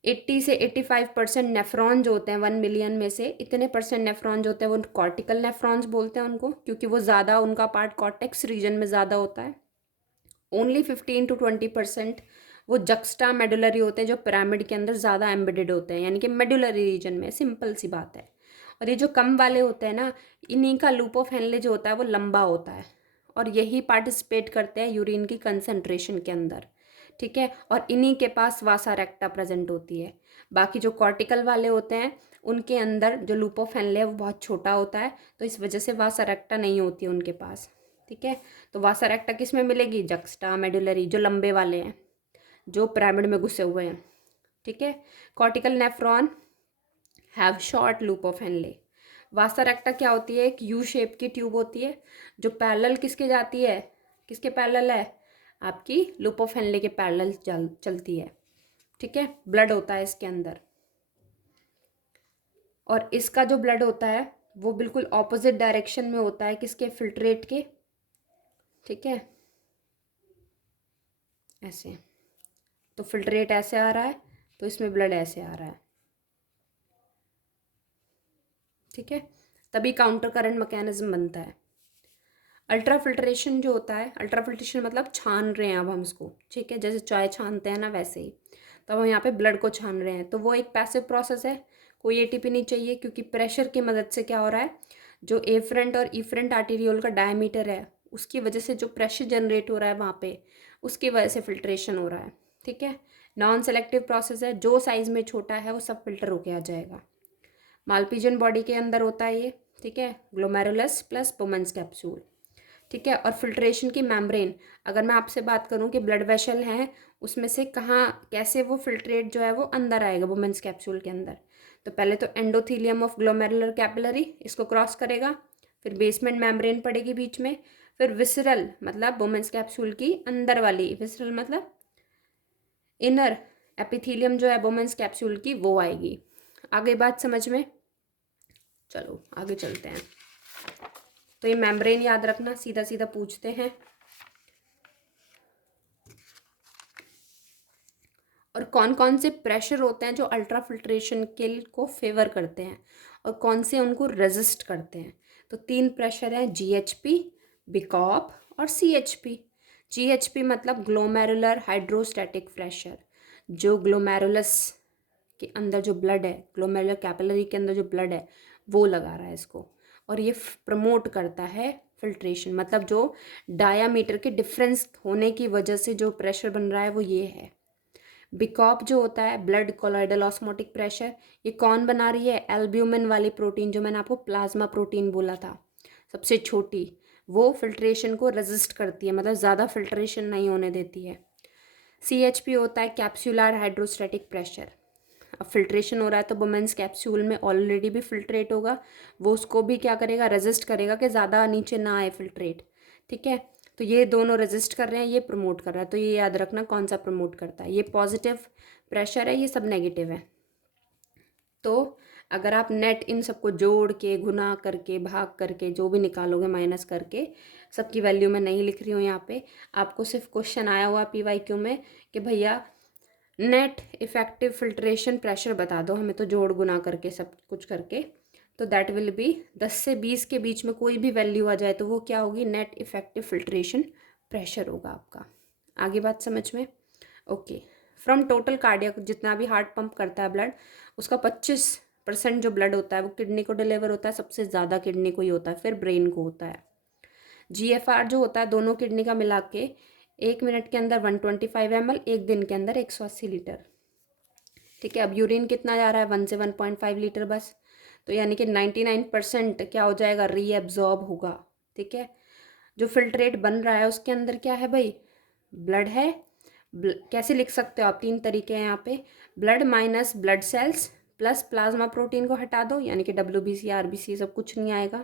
80 से 85% नेफ्रॉन जो होते हैं 1 मिलियन में से इतने परसेंट नेफ्रॉन जो होते हैं वो कॉर्टिकल नेफ्रॉन्स बोलते हैं उनको, क्योंकि वो ज़्यादा उनका पार्ट कॉर्टेक्स रीजन में ज़्यादा होता है। ओनली 15 to 20% वो जक्स्टा मेडुलरी होते हैं जो पिरामिड के अंदर ज़्यादा एम्बेडेड होते हैं, यानी कि मेडुलरी रीजन में। सिंपल सी बात है। और ये जो कम वाले होते हैं ना, इन्हीं का लूप ऑफ हेनले जो होता है वो लंबा होता है और यही पार्टिसिपेट करते हैं यूरिन की कंसंट्रेशन के अंदर। ठीक है, और इन्हीं के पास वासा रेक्टा प्रेजेंट होती है। बाकी जो कॉर्टिकल वाले होते हैं उनके अंदर जो लूप ऑफ हेनले है वो बहुत छोटा होता है, तो इस वजह से वासा रेक्टा नहीं होती है उनके पास। ठीक है, तो वासा रेक्टा किस में मिलेगी? जक्स्टा मेडुलरी, जो लंबे वाले हैं जो पिरामिड में घुसे हुए हैं। ठीक है, cortical nephron have short loop of Henley. वासा रेक्टा क्या होती है? एक यू शेप की ट्यूब होती है जो पैरेलल किसके जाती है? किसके पैरेलल है? आपकी लूप ऑफ हेनले के पैरेलल चलती है। ठीक है, ब्लड होता है इसके अंदर और इसका जो ब्लड होता है वो बिल्कुल ऑपोजिट डायरेक्शन में होता है किसके? फिल्ट्रेट के। ठीक है, ऐसे, तो फिल्ट्रेट ऐसे आ रहा है तो इसमें ब्लड ऐसे आ रहा है। ठीक है, तभी काउंटर करंट मैकेनिज्म बनता है। अल्ट्रा फिल्ट्रेशन जो होता है, अल्ट्रा फिल्ट्रेशन मतलब छान रहे हैं अब हम इसको। ठीक है, जैसे चाय छानते हैं ना वैसे ही, तो हम यहाँ पे ब्लड को छान रहे हैं, तो वो एक पैसिव प्रोसेस है, कोई एटीपी नहीं चाहिए, क्योंकि प्रेशर की मदद से क्या हो रहा है, जो एफरेंट और इफरेंट आर्टीरियोल का डायमीटर है उसकी वजह से जो प्रेशर जनरेट हो रहा है वहाँ पे, उसकी वजह से फिल्ट्रेशन हो रहा है। ठीक है, नॉन सेलेक्टिव प्रोसेस है, जो साइज़ में छोटा है वो सब फिल्टर होके आ जाएगा। मालपीजन बॉडी के अंदर होता है ये, ठीक है, ग्लोमेरुलस प्लस बोमेंस कैप्सूल, ठीक है। और फिल्ट्रेशन की मेम्ब्रेन, अगर मैं आपसे बात करूं कि ब्लड वेसल है उसमें से कहाँ कैसे वो फिल्ट्रेट जो है वो अंदर आएगा वुमेन्स कैप्सूल के अंदर, तो पहले तो एंडोथीलियम ऑफ ग्लोमेरुलर कैपिलरी इसको क्रॉस करेगा, फिर बेसमेंट मेम्ब्रेन पड़ेगी बीच में, फिर विसरल मतलब वुमेन्स कैप्सूल की अंदर वाली, विसरल मतलब इनर एपिथीलियम जो है वुमेन्स कैप्सूल की वो आएगी। आगे बात समझ में, चलो आगे चलते हैं। तो ये मेम्ब्रेन याद रखना, सीधा सीधा पूछते हैं। और कौन कौन से प्रेशर होते हैं जो अल्ट्रा फिल्ट्रेशन के को फेवर करते हैं और कौन से उनको रेजिस्ट करते हैं। तो 3 प्रेशर हैं, जीएचपी, बिकॉप और सीएचपी। जीएचपी मतलब ग्लोमेरुलर हाइड्रोस्टैटिक प्रेशर, जो ग्लोमेरुलस के अंदर जो ब्लड है, ग्लोमेरुलर कैपिलरी के अंदर जो ब्लड है वो लगा रहा है इसको, और ये प्रमोट करता है फिल्ट्रेशन, मतलब जो डायामीटर के डिफरेंस होने की वजह से जो प्रेशर बन रहा है वो ये है। बिकॉप जो होता है ब्लड कोलॉइडल ऑस्मोटिक प्रेशर, ये कौन बना रही है, एल्ब्यूमिन वाली प्रोटीन जो मैंने आपको प्लाज्मा प्रोटीन बोला था सबसे छोटी, वो फिल्ट्रेशन को रेजिस्ट करती है, मतलब ज़्यादा फिल्ट्रेशन नहीं होने देती है। सीएचपी होता है कैप्सुलर हाइड्रोस्टैटिक प्रेशर, अब फिल्ट्रेशन हो रहा है तो वुमेन्स कैप्सूल में ऑलरेडी भी फिल्ट्रेट होगा, वो उसको भी क्या करेगा, रेजिस्ट करेगा कि ज़्यादा नीचे ना आए फिल्ट्रेट, ठीक है। तो ये दोनों रेजिस्ट कर रहे हैं, ये प्रमोट कर रहा है, तो ये याद रखना कौन सा प्रमोट करता है, ये पॉजिटिव प्रेशर है, ये सब नेगेटिव है। तो अगर आप नेट इन सबको जोड़ के गुना करके भाग करके जो भी निकालोगे माइनस करके, सबकी वैल्यू मैं नहीं लिख रही हूँ यहाँ पे, आपको सिर्फ क्वेश्चन आया हुआ पीवाईक्यू में कि भैया नेट इफेक्टिव फिल्ट्रेशन प्रेशर बता दो, हमें तो जोड़ गुना करके सब कुछ करके, तो दैट विल बी 10 से 20 के बीच में कोई भी वैल्यू आ जाए तो वो क्या होगी, नेट इफेक्टिव फिल्ट्रेशन प्रेशर होगा आपका। आगे बात समझ में, ओके। फ्रॉम टोटल कार्डियक, जितना भी हार्ट पंप करता है ब्लड, उसका 25% जो ब्लड होता है वो किडनी को डिलीवर होता है, सबसे ज़्यादा किडनी को ही होता है, फिर ब्रेन को होता है। जीएफआर जो होता है दोनों किडनी का मिला के 1 मिनट के अंदर 125 ml, एक दिन के अंदर 180 लीटर, ठीक है। अब यूरिन कितना जा रहा है, 1 से 1.5 लीटर बस, तो यानी कि 99% क्या हो जाएगा, रीएब्जॉर्ब होगा, ठीक है। जो फिल्ट्रेट बन रहा है उसके अंदर क्या है भाई, ब्लड है। कैसे लिख सकते हो आप, 3 तरीके हैं यहाँ पे, blood minus blood cells plus plasma protein को हटा दो, यानी कि WBC RBC सब कुछ नहीं आएगा,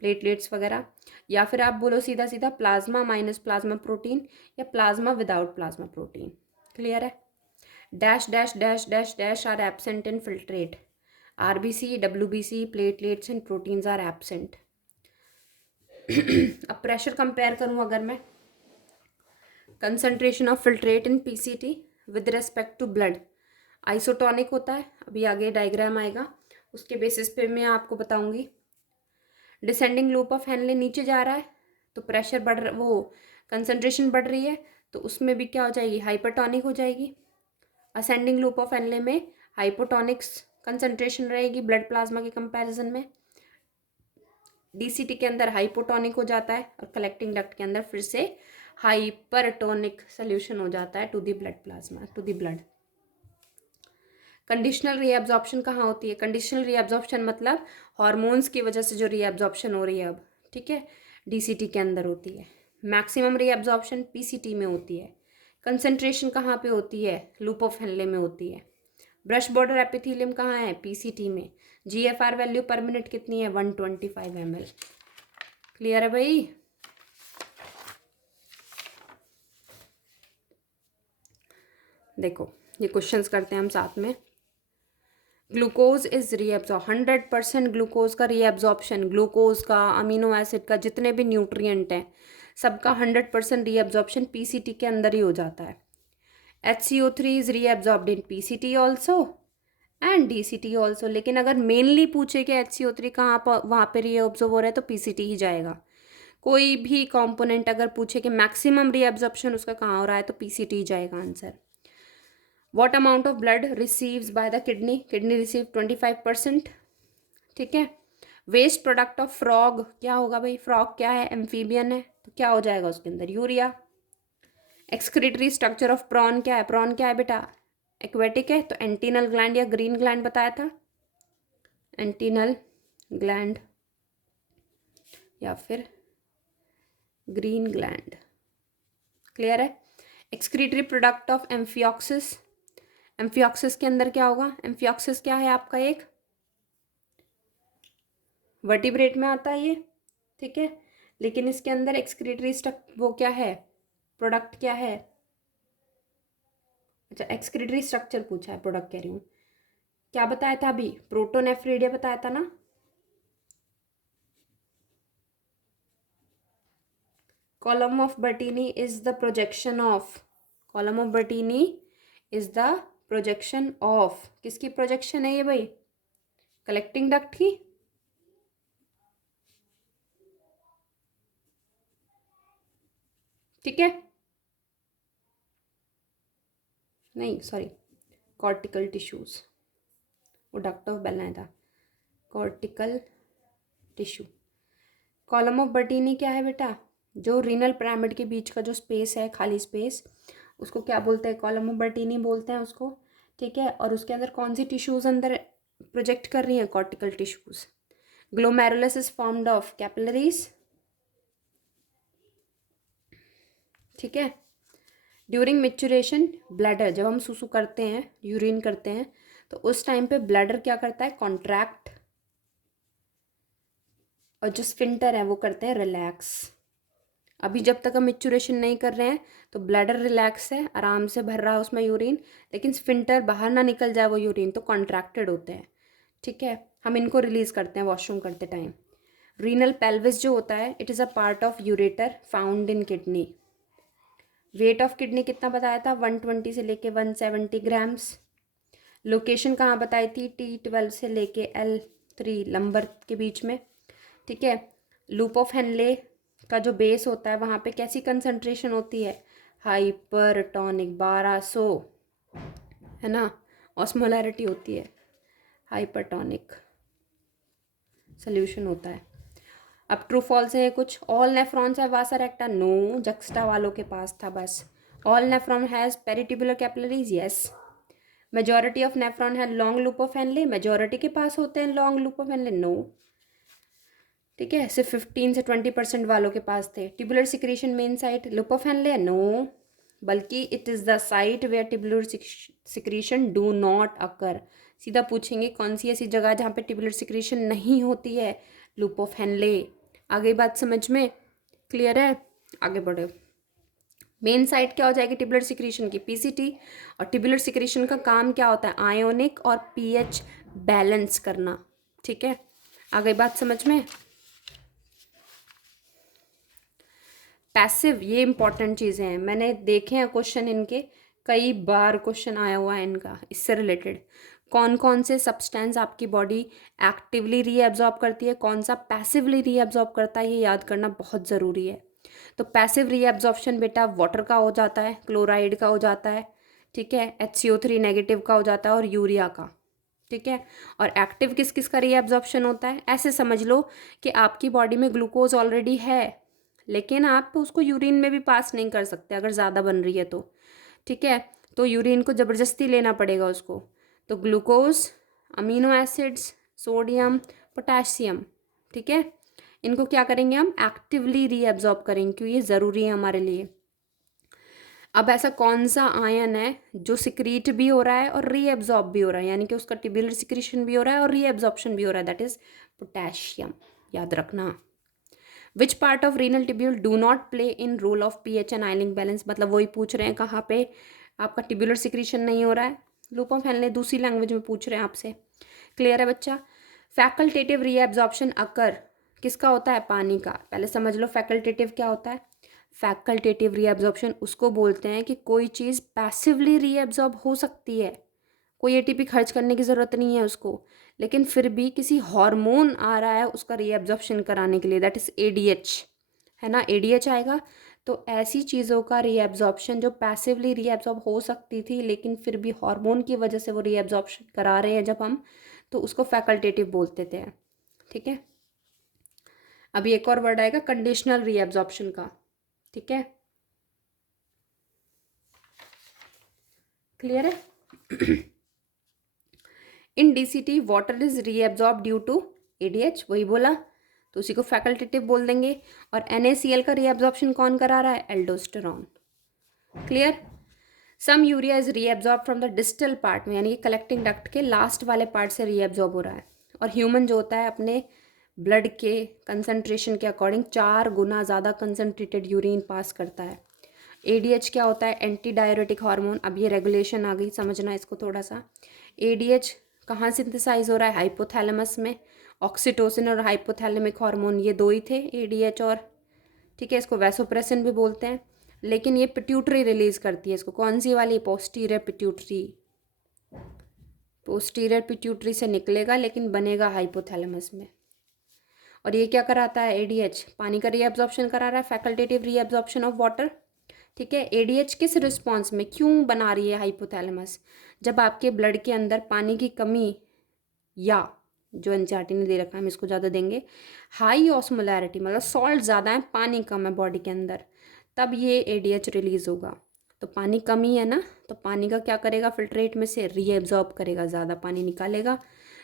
प्लेटलेट्स वगैरह, या फिर आप बोलो सीधा सीधा प्लाज्मा माइनस प्लाज्मा प्रोटीन या plasma without plasma protein. Clear है। Dash dash dash dash dash are absent in filtrate, RBC WBC platelets and proteins are absent. अब प्रेशर कंपेयर करूँ अगर मैं, concentration of filtrate in PCT with respect to blood, isotonic होता है, अभी आगे diagram आएगा उसके बेसिस पे मैं आपको बताऊंगी। डिसेंडिंग लूप ऑफ हेनले नीचे जा रहा है तो प्रेशर बढ़ रहा, वो कंसंट्रेशन बढ़ रही है तो उसमें भी क्या हो जाएगी, हाइपरटोनिक हो जाएगी। असेंडिंग लूप ऑफ हेनले में हाइपोटोनिक्स कंसंट्रेशन रहेगी ब्लड प्लाज्मा के कंपैरिजन में, DCT के अंदर हाइपोटोनिक हो जाता है और कलेक्टिंग डक्ट के अंदर फिर से हाइपरटोनिक सोल्यूशन हो जाता है to the blood plasma, to the blood. Conditional reabsorption कहाँ होती है, कंडीशनल रीएब्जॉर्प्शन मतलब हार्मोन्स की वजह से जो रीएब्जॉर्प्शन हो रही है अब, ठीक है, DCT के अंदर होती है। मैक्सिमम रीएब्जॉर्प्शन PCT में होती है। कंसंट्रेशन कहाँ पे होती है, लूप ऑफ हेनले में होती है। ब्रश बॉर्डर एपिथेलियम कहाँ है, PCT में। GFR वैल्यू पर मिनट कितनी है, 125 ml। क्लियर है भाई। देखो ये क्वेश्चंस करते हैं हम साथ में। ग्लूकोज इज रीएब्जॉर्ब, 100% ग्लूकोज का रीएब्जॉर्प्शन, ग्लूकोज का, अमीनो एसिड का, जितने भी न्यूट्रिएंट हैं सबका 100% रीएब्जॉर्प्शन PCT के अंदर ही हो जाता है। HCO3 is reabsorbed in PCT also and DCT also, लेकिन अगर मेनली पूछे कि HCO3 कहाँ पर वहाँ पे रीएब्जॉर्ब हो रहा है तो PCT ही जाएगा। कोई भी कंपोनेंट अगर पूछे कि मैक्सिमम रीएब्जॉर्प्शन उसका कहाँ हो रहा है तो PCT ही जाएगा answer. What amount of blood receives by the kidney? Kidney receive 25%, ठीक है। वेस्ट प्रोडक्ट ऑफ फ्रॉग क्या होगा भाई, फ्रॉग क्या है, एम्फीबियन है, तो क्या हो जाएगा उसके अंदर, urea. Excretory structure of prawn क्या है, प्रॉन क्या है बेटा, एक्वेटिक है, तो एंटीनल ग्लैंड या ग्रीन ग्लैंड बताया था, एंटीनल ग्लैंड या फिर ग्रीन ग्लैंड। क्लियर है? Excretory product of amphioxus. Amphioxus के अंदर क्या होगा? एम्फियोक्सिस क्या है आपका? एक वर्टिब्रेट में आता है ये, ठीक है, लेकिन इसके अंदर एक्सक्रीटरी वो क्या है, प्रोडक्ट क्या है? अच्छा, एक्सक्रीटरी स्ट्रक्चर पूछा है, प्रोडक्ट कह रही हूँ। क्या बताया था अभी? प्रोटोनेफ्रिडिया बताया था ना। Column of बर्टीनी is the projection of, column of बर्टीनी is the projection of, किसकी प्रोजेक्शन है ये भाई? कलेक्टिंग डक्ट की। ठीक है, नहीं सॉरी, कॉर्टिकल टिश्यूज, वो डक्ट ऑफ बेलन था, कॉर्टिकल टिश्यू। कॉलम ऑफ बर्टीनी क्या है बेटा? जो रीनल पिरामिड के बीच का जो स्पेस है, खाली स्पेस, उसको क्या बोलते हैं? कॉलम ऑफ बर्टीनी बोलते हैं उसको, ठीक है। और उसके अंदर कौन सी टिश्यूज अंदर प्रोजेक्ट कर रही हैं? Cortical tissues. Glomerulus is formed of capillaries, ठीक है। ड्यूरिंग मेच्योरेशन ब्लैडर, जब हम सुसु करते हैं, यूरिन करते हैं, तो उस टाइम पे ब्लैडर क्या करता है? कॉन्ट्रैक्ट, और जो स्फिंक्टर है वो करते हैं रिलैक्स। अभी जब तक हम मेच्योरेशन नहीं कर रहे हैं तो ब्लैडर रिलैक्स है, आराम से भर रहा है उसमें यूरिन, लेकिन स्फिंक्टर बाहर ना निकल जाए वो यूरिन, तो कॉन्ट्रैक्टेड होते हैं, ठीक है। हम इनको रिलीज करते हैं वॉशरूम करते टाइम। रीनल पेल्विस जो होता है, it is a part of ureter found in kidney. Weight of kidney कितना बताया था? 120 से लेके 170 ग्राम्स। लोकेशन कहाँ बताई थी? T12 से लेके L3 लंबर के बीच में, ठीक है। लूप ऑफ हेनले का जो बेस होता है वहाँ पे कैसी कंसंट्रेशन होती है? हाइपरटोनिक 1200, है ना, ऑस्मोलैरिटी होती है, हाइपरटोनिक सोल्यूशन होता है। अब ट्रू फॉल्स है कुछ। All nephrons have vasa recta, no, juxta वालों के पास था बस। All nephron has peritubular capillaries, yes. Majority of nephron है long loop of Henle, majority के पास होते हैं long loop of Henle, no, ठीक है। सिर्फ 15 से 20% वालों के पास थे। Tubular secretion main site loop of Henle, no, बल्कि it is the site where tubular secretion do not occur. सीधा पूछेंगे कौन सी ऐसी जगह जहाँ पे ट्यूबुलर सिक्रीशन नहीं होती है? Loop of Henley. आ गई बात समझ में? क्लियर है? आगे बढ़े। मेन साइट क्या हो जाएगी ट्यूबुलर सिक्रीशन की? पीसीटी। और ट्यूबुलर सिक्रीशन का काम क्या होता है? आयोनिक और पीएच बैलेंस करना, ठीक है। आ गई बात समझ में? पैसिव, ये इंपॉर्टेंट चीज़ें हैं, मैंने देखे हैं क्वेश्चन इनके, कई बार क्वेश्चन आया हुआ है इनका इससे रिलेटेड। कौन कौन से सब्सटेंस आपकी बॉडी एक्टिवली रीएब्जॉर्ब करती है, कौन सा पैसिवली रीएब्जॉर्ब करता है, ये याद करना बहुत ज़रूरी है। तो पैसिव रीएब्जॉर्प्शन बेटा वाटर का हो जाता है, क्लोराइड का हो जाता है, ठीक है, HCO3 नेगेटिव का हो जाता है, और यूरिया का, ठीक है। और एक्टिव किस किस का रीएब्जॉर्प्शन होता है? ऐसे समझ लो कि आपकी बॉडी में ग्लूकोज ऑलरेडी है, लेकिन आप उसको यूरिन में भी पास नहीं कर सकते अगर ज़्यादा बन रही है तो, ठीक है। तो यूरिन को ज़बरदस्ती लेना पड़ेगा उसको। तो glucose, amino acids, sodium, potassium, ठीक है, इनको क्या करेंगे हम? एक्टिवली रीएब्जॉर्ब करेंगे, क्योंकि ये ज़रूरी है हमारे लिए। अब ऐसा कौन सा आयन है जो सिक्रीट भी हो रहा है और रीएब्जॉर्ब भी हो रहा है, यानी कि उसका ट्यूबुलर सिक्रीशन भी हो रहा है और रीएब्जॉर्प्शन भी हो रहा है? दैट इज पोटेशियम, याद रखना। Which part of renal tubule do not play in role of pH and ionic balance? मतलब वही पूछ रहे हैं कहाँ पे आपका ट्यूबुलर सिक्रीशन नहीं हो रहा है। लूप ऑफ हेनले दूसरी लैंग्वेज में पूछ रहे हैं आपसे। क्लियर है बच्चा? फैकल्टेटिव रीएब्जॉर्प्शन अकर किसका होता है? पानी का। पहले समझ लो फैकल्टेटिव क्या होता है। फैकल्टेटिव रीएब्जॉर्प्शन उसको बोलते हैं कि कोई चीज़ पैसिवली रीएब्जॉर्ब हो सकती है, कोई एटीपी खर्च करने की ज़रूरत नहीं है उसको, लेकिन फिर भी किसी हार्मोन आ रहा है उसका रीएब्जॉर्प्शन कराने के लिए, दैट इज़ ADH, है ना, ADH आएगा। तो ऐसी चीज़ों का रीएब्जॉर्प्शन जो पैसिवली रीएब्जॉर्ब हो सकती थी लेकिन फिर भी हार्मोन की वजह से वो रीएब्जॉर्प्शन करा रहे हैं जब हम, तो उसको फैकल्टेटिव बोलते थे, ठीक है। अभी एक और वर्ड आएगा कंडीशनल रीएब्जॉर्प्शन का, ठीक है। क्लियर है? In DCT water is reabsorb due to ADH, वही बोला, तो उसी को फैकल्टेटिव बोल देंगे। और NaCl का रीएब्जॉर्प्शन कौन करा रहा है? Aldosterone. Clear? Some urea is reabsorb from the distal part में, यानी कि कलेक्टिंग डक्ट के लास्ट वाले पार्ट से रीएब्जॉर्ब हो रहा है। और ह्यूमन जो होता है अपने ब्लड के कंसंट्रेशन के अकॉर्डिंग 4 गुना ज़्यादा कंसनट्रेटेड यूरिन पास करता है। ADH क्या होता है? Anti diuretic hormone. अब ये रेगुलेशन आ गई, समझना इसको थोड़ा सा। ADH कहाँ सिंथेसाइज हो रहा है? हाइपोथैलेमस में। ऑक्सीटोसिन और हाइपोथैलेमिक हार्मोन ये दो ही थे, ADH और, ठीक है। इसको वैसोप्रेसिन भी बोलते हैं, लेकिन ये पिट्यूटरी रिलीज करती है इसको। कौन सी वाली? Posterior pituitary. पोस्टीरियर पिट्यूटरी से निकलेगा लेकिन बनेगा हाइपोथैलेमस में। और ये क्या कराता है? ADH पानी का रीअब्जॉर्प्शन करा रहा है, फैकल्टेटिव रीअब्जॉर्प्शन ऑफ वाटर, ठीक है। ADH किस रिस्पॉन्स में क्यों बना रही है हाइपोथैलेमस? जब आपके ब्लड के अंदर पानी की कमी, या जो NCERT ने दे रखा है हम इसको ज़्यादा देंगे, हाई ऑस्मोलैरिटी मतलब सॉल्ट ज़्यादा है, पानी कम है बॉडी के अंदर, तब ये ADH रिलीज होगा। तो पानी कमी है ना, तो पानी का क्या करेगा? फिल्ट्रेट में से रीएब्जॉर्ब करेगा, ज़्यादा पानी निकालेगा।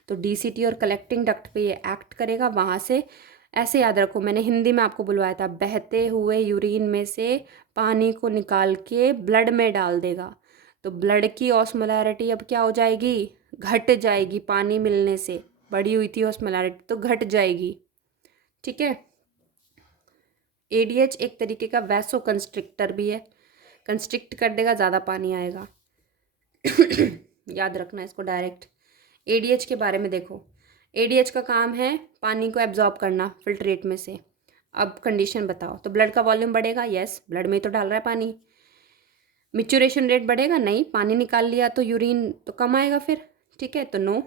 तो DCT और कलेक्टिंग डक्ट पे ये एक्ट करेगा, वहाँ से। ऐसे याद रखो, मैंने हिंदी में आपको बुलवाया था, बहते हुए यूरिन में से पानी को निकाल के ब्लड में डाल देगा। तो ब्लड की ऑस्मोलैरिटी अब क्या हो जाएगी? घट जाएगी। पानी मिलने से बढ़ी हुई थी ऑस्मोलैरिटी, तो घट जाएगी, ठीक है। ADH एक तरीके का वैसो कंस्ट्रिक्टर भी है, कंस्ट्रिक्ट कर देगा, ज़्यादा पानी आएगा। याद रखना इसको डायरेक्ट। ADH के बारे में देखो, ADH का काम है पानी को एब्जॉर्ब करना फिल्ट्रेट में से। अब कंडीशन बताओ, तो ब्लड का वॉल्यूम बढ़ेगा, यस, ब्लड में तो डाल रहा है पानी। मिच्योरेशन रेट बढ़ेगा, नहीं, पानी निकाल लिया तो यूरिन तो कम आएगा फिर, ठीक है, तो नो।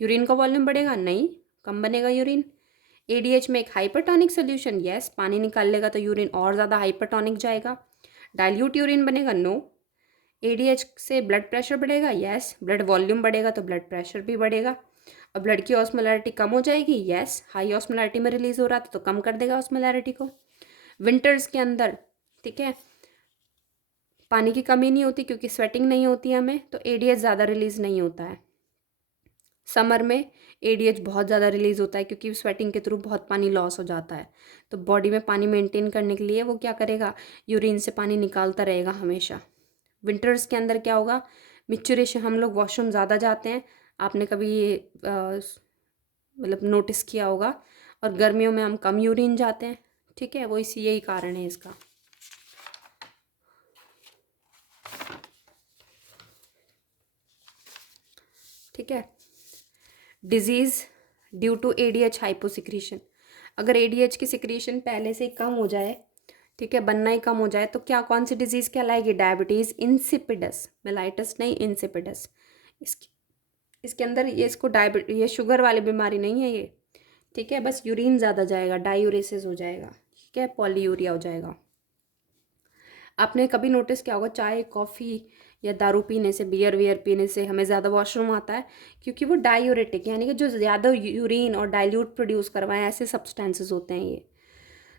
यूरिन का वॉल्यूम बढ़ेगा, नहीं, कम बनेगा यूरिन। ADH में एक हाइपरटोनिक सोल्यूशन, यस, पानी निकाल लेगा तो यूरिन और ज़्यादा हाइपरटोनिक जाएगा। डाइल्यूट यूरिन बनेगा, नो। ADH से ब्लड प्रेशर बढ़ेगा, यस, ब्लड वॉल्यूम बढ़ेगा तो ब्लड प्रेशर भी बढ़ेगा। और ब्लड की ऑस्मोलैरिटी कम हो जाएगी, यस, हाई ऑस्मोलैरिटी में रिलीज हो रहा था तो कम कर देगा ऑस्मोलैरिटी को। विंटर्स के अंदर, ठीक है, पानी की कमी नहीं होती क्योंकि स्वेटिंग नहीं होती हमें, तो ADH ज़्यादा रिलीज नहीं होता है। समर में ADH बहुत ज़्यादा रिलीज होता है क्योंकि स्वेटिंग के थ्रू बहुत पानी लॉस हो जाता है। तो बॉडी में पानी मेंटेन करने के लिए वो क्या करेगा? यूरिन से पानी निकालता रहेगा हमेशा। विंटर्स के अंदर क्या होगा? मिच्योरेशन, हम लोग वॉशरूम ज़्यादा जाते हैं, आपने कभी ये मतलब नोटिस किया होगा। और गर्मियों में हम कम यूरिन जाते हैं, ठीक है, वो इसी यही कारण है इसका। ठीक है। Disease due to ADH hyposecretion. अगर ADH की सिक्रीशन पहले से ही कम हो जाए, ठीक है, बनना ही कम हो जाए, तो क्या, कौन सी डिजीज़ कहलाएगी? डायबिटीज़ इंसिपिडस, मेलाइटस नहीं, इंसिपिडस। इसके अंदर ये, इसको ये शुगर वाली बीमारी नहीं है ये, ठीक है, बस यूरिन ज़्यादा जाएगा, डायूरेसिस हो जाएगा, ठीक है, पॉलीयूरिया हो जाएगा। आपने कभी नोटिस किया होगा चाय कॉफ़ी या दारू पीने से, बियर वियर पीने से हमें ज़्यादा वॉशरूम आता है, क्योंकि वो डायूरेटिक यानी कि जो ज़्यादा यूरिन और डाइल्यूट प्रोड्यूस करवाएं, ऐसे सब्सटेंसेस होते हैं ये।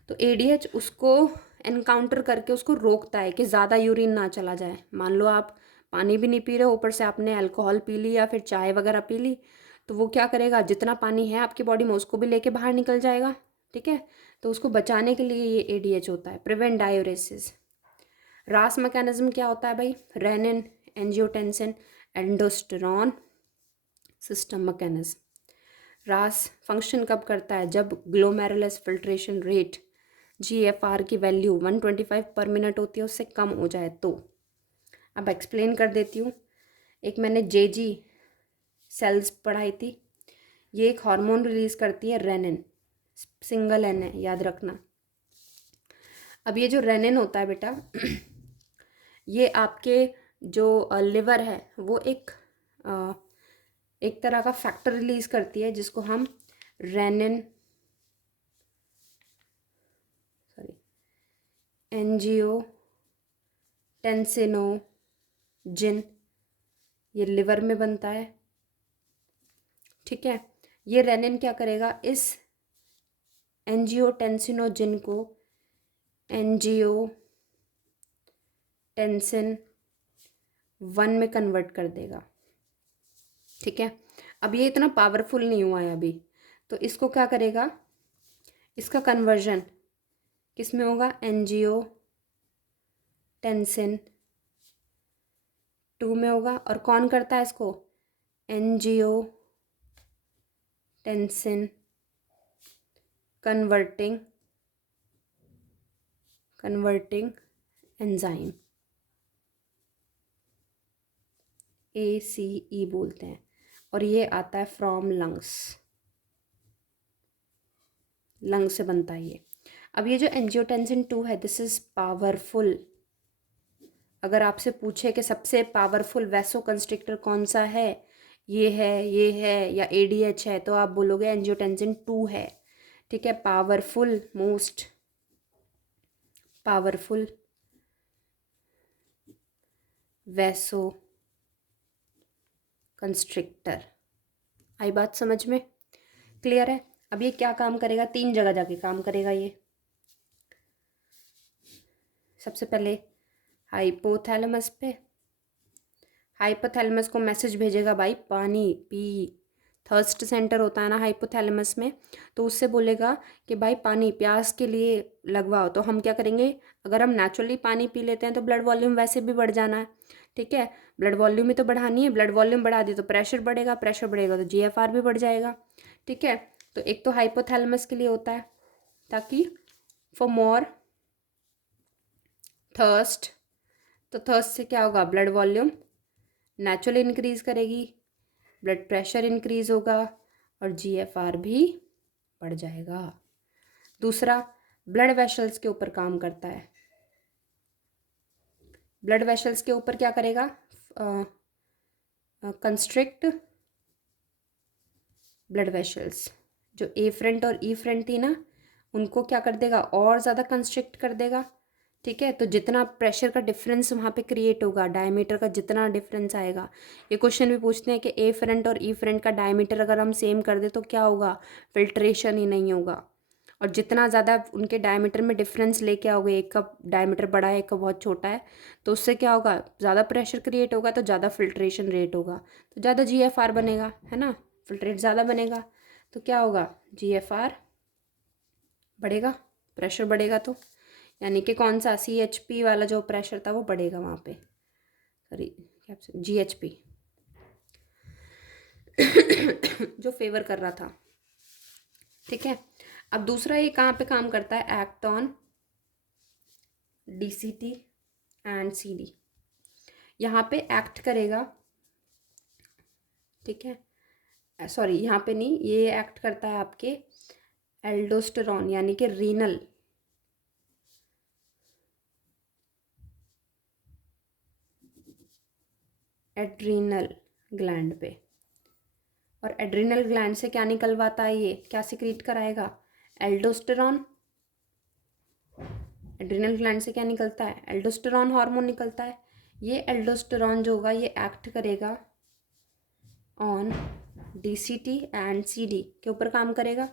तो ADH उसको एनकाउंटर करके उसको रोकता है कि ज़्यादा यूरिन ना चला जाए। मान लो आप पानी भी नहीं पी रहे, ऊपर से आपने अल्कोहल पी ली या फिर चाय वगैरह पी ली, तो वो क्या करेगा? जितना पानी है आपकी बॉडी में उसको भी लेके बाहर निकल जाएगा, ठीक है। तो उसको बचाने के लिए ये ADH होता है, प्रिवेंट डायूरेसिस। रास मैकेनिज्म क्या होता है भाई? Renin, angiotensin, aldosterone system mechanism. RAS function कब करता है? जब ग्लोमेरुलस फिल्ट्रेशन रेट GFR की वैल्यू 125 पर मिनट होती है, उससे कम हो जाए तो। अब एक्सप्लेन कर देती हूँ। एक मैंने JG सेल्स पढ़ाई थी, ये एक हार्मोन रिलीज करती है, रेनिन, सिंगल N है, याद रखना। अब ये जो रेनिन होता है बेटा, ये आपके जो लिवर है वो एक तरह का फैक्टर रिलीज करती है जिसको हम रेनिन, सॉरी, एंजियोटेंसिनोजिन, ये लिवर में बनता है, ठीक है। ये रेनिन क्या करेगा? इस एंजियोटेंसिनोजिन को एंजियोटेंसिन 1 में कन्वर्ट कर देगा, ठीक है। अब ये इतना पावरफुल नहीं हुआ है अभी, तो इसको क्या करेगा, इसका कन्वर्जन किस में होगा, एंजियोटेंसिन 2 में होगा। और कौन करता है इसको, एंजियोटेंसिन कन्वर्टिंग एंजाइम, ACE बोलते हैं। और ये आता है फ्रॉम लंग्स से बनता है ये। अब ये जो एंजियोटेंसिन 2 है, दिस इज पावरफुल। अगर आपसे पूछे कि सबसे पावरफुल वैसो कंस्ट्रिक्टर कौन सा है, ये है या ADH है, तो आप बोलोगे एंजियोटेंसिन 2 है। ठीक है, powerful, most powerful vaso constrictor. आई बात समझ में, क्लियर है। अब ये क्या काम करेगा, 3 जगह जाके काम करेगा ये। सबसे पहले हाइपोथैलेमस पे, हाइपोथैलेमस को मैसेज भेजेगा भाई पानी पी, थर्स्ट सेंटर होता है ना हाइपोथैलेमस में, तो उससे बोलेगा कि भाई पानी प्यास के लिए लगवाओ। तो हम क्या करेंगे, अगर हम नेचुरली पानी पी लेते हैं तो ब्लड वॉल्यूम वैसे भी बढ़ जाना है। ठीक है, ब्लड वॉल्यूम ही तो बढ़ानी है, ब्लड वॉल्यूम बढ़ा दी तो प्रेशर बढ़ेगा, प्रेशर बढ़ेगा तो GFR भी बढ़ जाएगा। ठीक है, तो एक तो हाइपोथैलेमस के लिए होता है ताकि फॉर मोर थर्स्ट, तो थर्स्ट से क्या होगा, ब्लड वॉल्यूम नेचुरली इंक्रीज करेगी, ब्लड प्रेशर इंक्रीज होगा और GFR भी बढ़ जाएगा। दूसरा, ब्लड वेसल्स के ऊपर काम करता है। ब्लड वेसल्स के ऊपर क्या करेगा, कंस्ट्रिक्ट ब्लड वेसल्स, जो एफ्रेंट और ईफ्रेंट थी ना, उनको क्या कर देगा, और ज़्यादा कंस्ट्रिक्ट कर देगा। ठीक है, तो जितना प्रेशर का डिफरेंस वहाँ पे क्रिएट होगा, डायमीटर का जितना डिफरेंस आएगा, ये क्वेश्चन भी पूछते हैं कि एफ्रेंट और ईफ्रेंट का डायमीटर अगर हम सेम कर दे तो क्या होगा, फिल्ट्रेशन ही नहीं होगा। और जितना ज़्यादा उनके डायमीटर में डिफरेंस लेके आओगे, एक का डायमीटर बड़ा है एक का बहुत छोटा है, तो उससे क्या होगा, ज़्यादा प्रेशर क्रिएट होगा तो ज़्यादा फिल्ट्रेशन रेट होगा, तो ज़्यादा GFR बनेगा, है ना, फिल्ट्रेट ज़्यादा बनेगा, तो क्या होगा, GFR बढ़ेगा, प्रेशर बढ़ेगा। तो यानी कि कौन सा, CHP वाला जो प्रेशर था वो बढ़ेगा वहाँ पे, सॉरी क्या GHP जो फेवर कर रहा था। ठीक है, अब दूसरा ये कहाँ पे काम करता है, act on DCT and CD, यहाँ पे एक्ट करेगा। ठीक है, सॉरी यहाँ पे नहीं, ये एक्ट करता है आपके एल्डोस्टेरॉन यानी कि रीनल एड्रीनल ग्लैंड पे। और एड्रीनल ग्लैंड से क्या निकलवाता है, ये क्या सिक्रीट कराएगा, एल्डोस्टेरॉन। एड्रीनल ग्लैंड से क्या निकलता है, एल्डोस्टेरॉन हार्मोन निकलता है। ये एल्डोस्टेरॉन जो होगा ये एक्ट करेगा ऑन DCT एंड CD के ऊपर काम करेगा।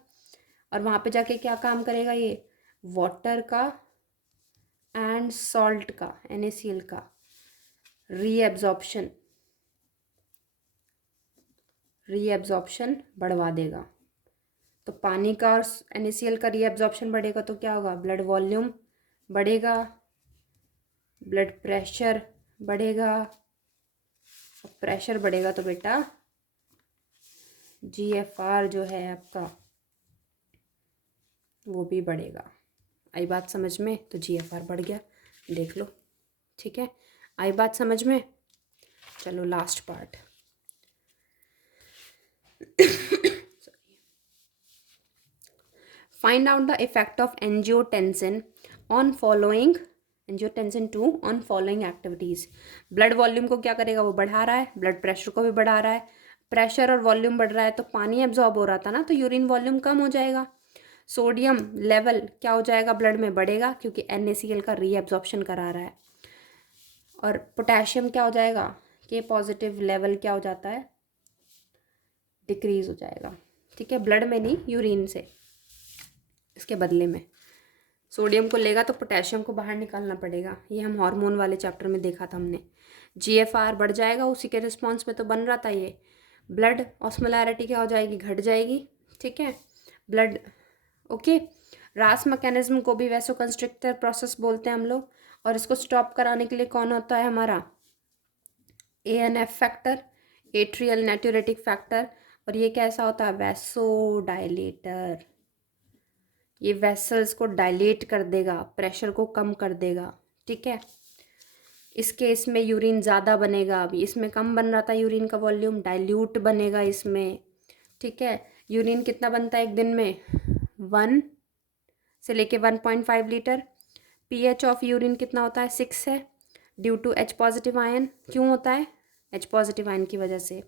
और वहाँ पे जाके क्या काम करेगा, ये वाटर का एंड सॉल्ट का, NaCl का रीएब्जॉर्प्शन बढ़वा देगा। तो पानी का और NaCl का रीएब्जॉर्प्शन बढ़ेगा तो क्या होगा, ब्लड वॉल्यूम बढ़ेगा, ब्लड प्रेशर बढ़ेगा, प्रेशर बढ़ेगा तो बेटा GFR जो है आपका वो भी बढ़ेगा। आई बात समझ में, तो GFR बढ़ गया, देख लो। ठीक है, आई बात समझ में। चलो last part find out the effect of angiotensin on following, angiotensin 2 on following activities. Blood volume को क्या करेगा, वो बढ़ा रहा है, ब्लड प्रेशर को भी बढ़ा रहा है, प्रेशर और वॉल्यूम बढ़ रहा है तो पानी एब्जॉर्ब हो रहा था ना, तो यूरिन वॉल्यूम कम हो जाएगा, सोडियम लेवल क्या हो जाएगा, ब्लड में बढ़ेगा क्योंकि NaCl का रीएब्जॉर्प्शन करा रहा है। और पोटेशियम क्या हो जाएगा, के पॉजिटिव लेवल क्या हो जाता है, डिक्रीज हो जाएगा। ठीक है, ब्लड में नहीं, यूरिन से। इसके बदले में सोडियम को लेगा तो पोटेशियम को बाहर निकालना पड़ेगा, ये हम हार्मोन वाले चैप्टर में देखा था हमने। GFR बढ़ जाएगा, उसी के रिस्पॉन्स में तो बन रहा था ये, ब्लड ऑस्मोलैरिटी क्या हो जाएगी, घट जाएगी। ठीक है, ब्लड ओके। रास मैकेनिज्म को भी वैसोकंस्ट्रिक्टर प्रोसेस बोलते हैं हम लोग, और इसको स्टॉप कराने के लिए कौन होता है हमारा, ANF फैक्टर, एट्रियल नेट्यूरेटिक फैक्टर। और ये कैसा होता है, वैसोडाइलेटर। ये वेसल्स को डायलेट कर देगा, प्रेशर को कम कर देगा। ठीक है, इस केस में यूरिन ज़्यादा बनेगा, अभी इसमें कम बन रहा था यूरिन का वॉल्यूम, डाइल्यूट बनेगा इसमें। ठीक है, यूरिन कितना बनता है एक दिन में, 1 से लेके 1.5 लीटर। pH ऑफ यूरिन कितना होता है, 6 है, due to H positive ion. क्यों होता है, H पॉजिटिव आयन की वजह से।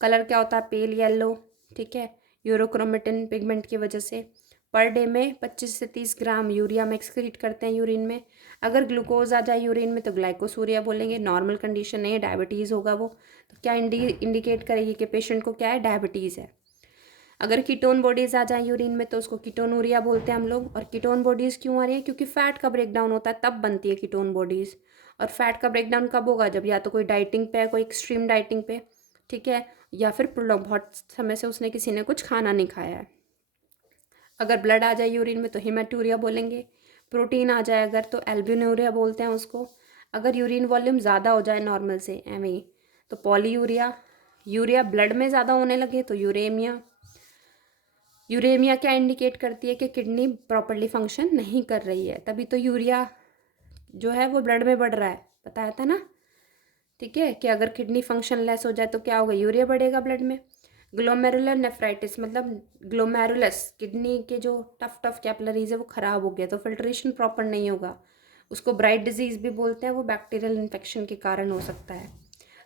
कलर क्या होता है, पेल येलो। ठीक है, यूरोक्रोमेटिन पिगमेंट की वजह से। पर डे में 25 से 30 ग्राम यूरिया में एक्सक्रीट करते हैं यूरिन में। अगर ग्लूकोज आ जाए यूरिन में तो ग्लाइकोसूरिया बोलेंगे, नॉर्मल कंडीशन नहीं है, डायबिटीज़ होगा वो। तो क्या इंडिकेट करेगी कि पेशेंट को क्या है, डायबिटीज़ है। अगर कीटोन बॉडीज़ आ जाए यूरिन में तो उसको कीटोनूरिया बोलते हैं हम लोग। और कीटोन बॉडीज़ क्यों आ रही है, क्योंकि फैट का ब्रेकडाउन होता है, तब बनती है कीटोन बॉडीज़। और फैट का ब्रेकडाउन कब होगा, जब या तो कोई डाइटिंग पे है, कोई एक्सट्रीम डाइटिंग पे, ठीक है, या फिर बहुत समय से उसने किसी ने कुछ खाना नहीं खाया है। अगर ब्लड आ जाए यूरिन में तो हेमाटूरिया बोलेंगे। प्रोटीन आ जाए अगर तो एल्ब्यूनूरिया बोलते हैं उसको। अगर यूरिन वॉल्यूम ज़्यादा हो जाए नॉर्मल से एवं ही तो पॉलीयूरिया। यूरिया ब्लड में ज़्यादा होने लगे तो यूरेमिया। यूरेमिया क्या इंडिकेट करती है कि किडनी प्रॉपरली फंक्शन नहीं कर रही है, तभी तो यूरिया जो है वो ब्लड में बढ़ रहा है, बताया था ना। ठीक है, कि अगर किडनी फंक्शन लेस हो जाए तो क्या होगा, यूरिया बढ़ेगा ब्लड में। ग्लोमेरुलर नेफ्राइटिस मतलब ग्लोमेरुलस, किडनी के जो टफ टफ कैपिलरीज है वो ख़राब हो गया तो फिल्ट्रेशन प्रॉपर नहीं होगा। उसको ब्राइट डिजीज़ भी बोलते हैं, वो बैक्टीरियल इन्फेक्शन के कारण हो सकता है।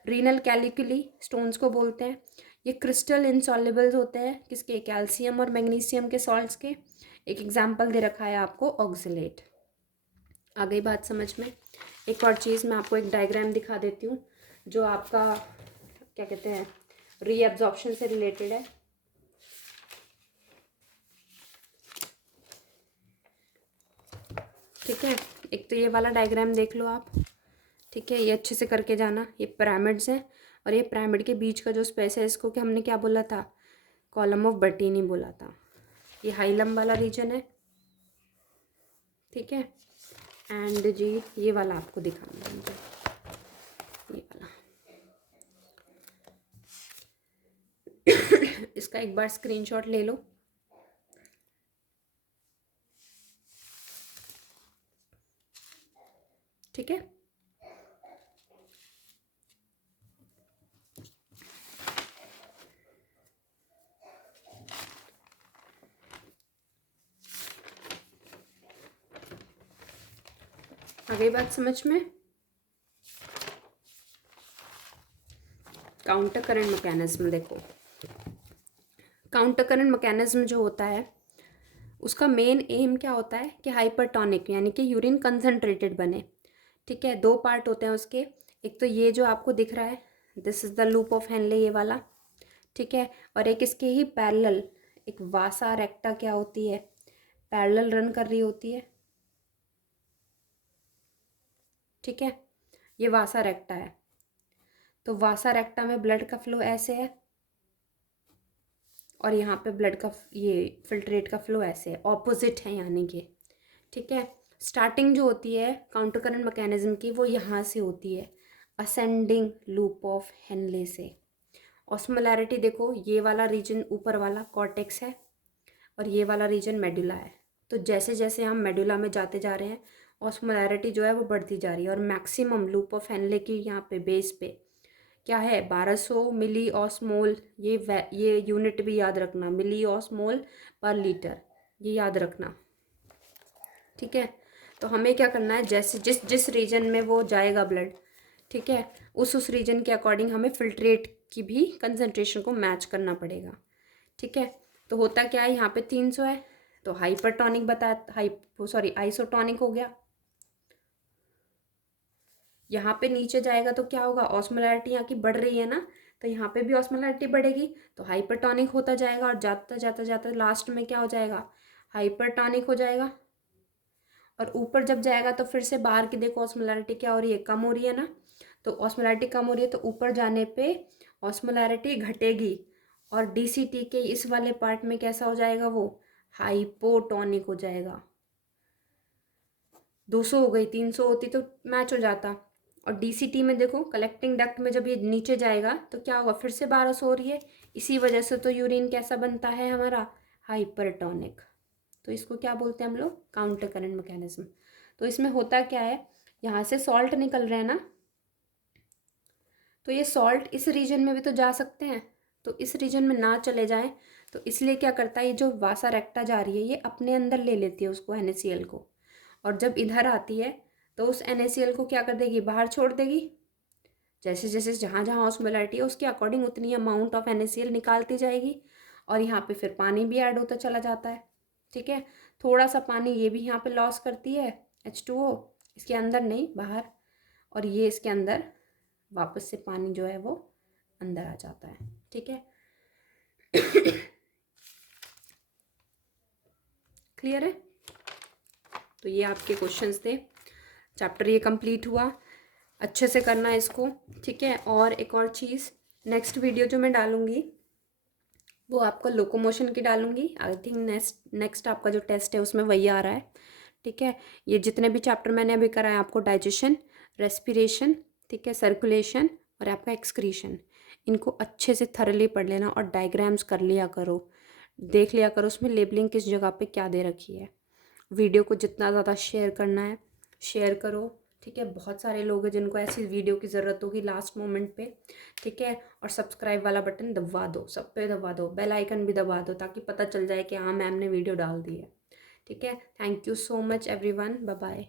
रीनल कैलिकुली स्टोन्स को बोलते हैं। ये क्रिस्टल इनसॉल्युबल्स होते हैं, किसके, कैल्शियम और मैग्नीशियम के सॉल्ट्स के। एक एग्जांपल दे रखा है आपको, ऑक्सलेट। आ गई बात समझ में। एक और चीज़ मैं आपको एक डायग्राम दिखा देती हूँ जो आपका क्या कहते हैं, रीअब्जॉर्प्शन से रिलेटेड है। ठीक है, एक तो ये वाला डायग्राम देख लो आप। ठीक है, ये अच्छे से करके जाना। ये पिरामिड्स हैं और ये पिरामिड के बीच का जो स्पेस है इसको क्या हमने क्या बोला था, कॉलम ऑफ बर्टीनी बोला था। ये हाइलम वाला रीजन है। ठीक है, एंड जी ये वाला आपको दिखाना है मुझे, ये वाला। इसका एक बार स्क्रीनशॉट ले लो। ठीक है, आ गई बात समझ में। काउंटर करंट मैकेनिज्म देखो, काउंटर करंट मैकेनिज्म जो होता है उसका मेन एम क्या होता है कि हाइपरटोनिक यानी कि यूरिन कंसनट्रेटेड बने। ठीक है, दो पार्ट होते हैं उसके। एक तो ये जो आपको दिख रहा है, this is the loop of Henley, ये वाला। ठीक है, और एक इसके ही पैरेलल एक वासा रेक्टा क्या होती है, पैरेलल रन कर रही होती है। ठीक है, ये वासा रेक्टा है। तो वासा रेक्टा में ब्लड का फ्लो ऐसे है और यहाँ पे ब्लड का ये फिल्ट्रेट का फ्लो ऐसे है, ऑपोजिट है यानी कि। ठीक है, स्टार्टिंग जो होती है काउंटर करंट मैकेनिज्म की वो यहाँ से होती है, असेंडिंग लूप ऑफ हेनले से। ऑस्मोलैरिटी देखो, ये वाला रीजन ऊपर वाला कॉर्टेक्स है और ये वाला रीजन मेडुला है। तो जैसे जैसे हम मेडुला में जाते जा रहे हैं ऑस्मोलैरिटी जो है वो बढ़ती जा रही है। और मैक्सिमम लूप ऑफ हेनले की यहाँ पे बेस पे क्या है, 1200 मिली ऑस्मोल। ये यूनिट भी याद रखना, मिली ऑस्मोल पर लीटर, ये याद रखना। ठीक है, तो हमें क्या करना है, जैसे जिस जिस रीजन में वो जाएगा ब्लड, ठीक है, उस रीजन के अकॉर्डिंग हमें फिल्ट्रेट की भी कंसंट्रेशन को मैच करना पड़ेगा। ठीक है, तो होता क्या है, यहाँ पे 300 है तो हाइपरटोनिक आइसोटोनिक हो गया। यहाँ पे नीचे जाएगा तो क्या होगा, ऑस्मोलैरिटी यहाँ की बढ़ रही है ना, तो यहाँ पे भी ऑस्मोलैरिटी बढ़ेगी तो हाइपरटोनिक होता जाएगा और जाता जाता जाता लास्ट में क्या हो जाएगा, हाइपरटोनिक हो जाएगा। और ऊपर जब जाएगा तो फिर से बाहर की देखो ऑस्मोलैरिटी क्या हो रही है, कम हो रही है ना। तो ऑस्मोलैरिटी कम हो रही है तो ऊपर जाने पे ऑस्मोलैरिटी घटेगी और डीसीटी के इस वाले पार्ट में कैसा हो जाएगा, वो हाइपोटोनिक हो जाएगा। 200 हो गई, 300 होती तो मैच हो जाता। और डीसीटी में देखो कलेक्टिंग डक्ट में जब ये नीचे जाएगा तो क्या होगा, फिर से 1200 हो रही है। इसी वजह से तो यूरिन कैसा बनता है हमारा, हाइपरटोनिक। तो इसको क्या बोलते हैं हम लोग, काउंटर करंट मैकेनिज्म। तो इसमें होता क्या है, यहाँ से सॉल्ट निकल रहे हैं ना, तो ये सॉल्ट इस रीजन में भी तो जा सकते हैं, तो इस रीजन में ना चले जाएं, तो इसलिए क्या करता है, ये जो वासा रेक्टा जा रही है ये अपने अंदर ले लेती है उसको, NaCl को। और जब इधर आती है तो उस NaCl को क्या कर देगी, बाहर छोड़ देगी। जैसे जैसे जहाँ जहाँ ऑस्मोलैरिटी है उसके अकॉर्डिंग उतनी अमाउंट ऑफ NaCl निकालती जाएगी। और यहाँ पे फिर पानी भी ऐड होता चला जाता है। ठीक है, थोड़ा सा पानी ये भी यहाँ पे लॉस करती है, H2O, इसके अंदर नहीं बाहर, और ये इसके अंदर वापस से पानी जो है वो अंदर आ जाता है। ठीक है, क्लियर है। तो ये आपके क्वेश्चंस थे, चैप्टर ये कंप्लीट हुआ। अच्छे से करना है इसको, ठीक है। और एक और चीज़, नेक्स्ट वीडियो जो मैं डालूँगी वो आपको लोकोमोशन की डालूँगी। आई थिंक नेक्स्ट आपका जो टेस्ट है उसमें वही आ रहा है। ठीक है, ये जितने भी चैप्टर मैंने अभी कराए आपको, डाइजेशन, रेस्पिरेशन, ठीक है, सर्कुलेशन और आपका एक्सक्रीशन, इनको अच्छे से थरली पढ़ लेना और डायग्राम्स कर लिया करो, देख लिया करो उसमें लेबलिंग किस जगह पे क्या दे रखी है। वीडियो को जितना ज़्यादा शेयर करना है शेयर करो, ठीक है। बहुत सारे लोग हैं जिनको ऐसी वीडियो की ज़रूरत होगी लास्ट मोमेंट पे, ठीक है। और सब्सक्राइब वाला बटन दबा दो, सब पे दबा दो, बेल आइकन भी दबा दो, ताकि पता चल जाए कि हाँ मैम ने वीडियो डाल दी है। ठीक है, thank you so much everyone, bye bye.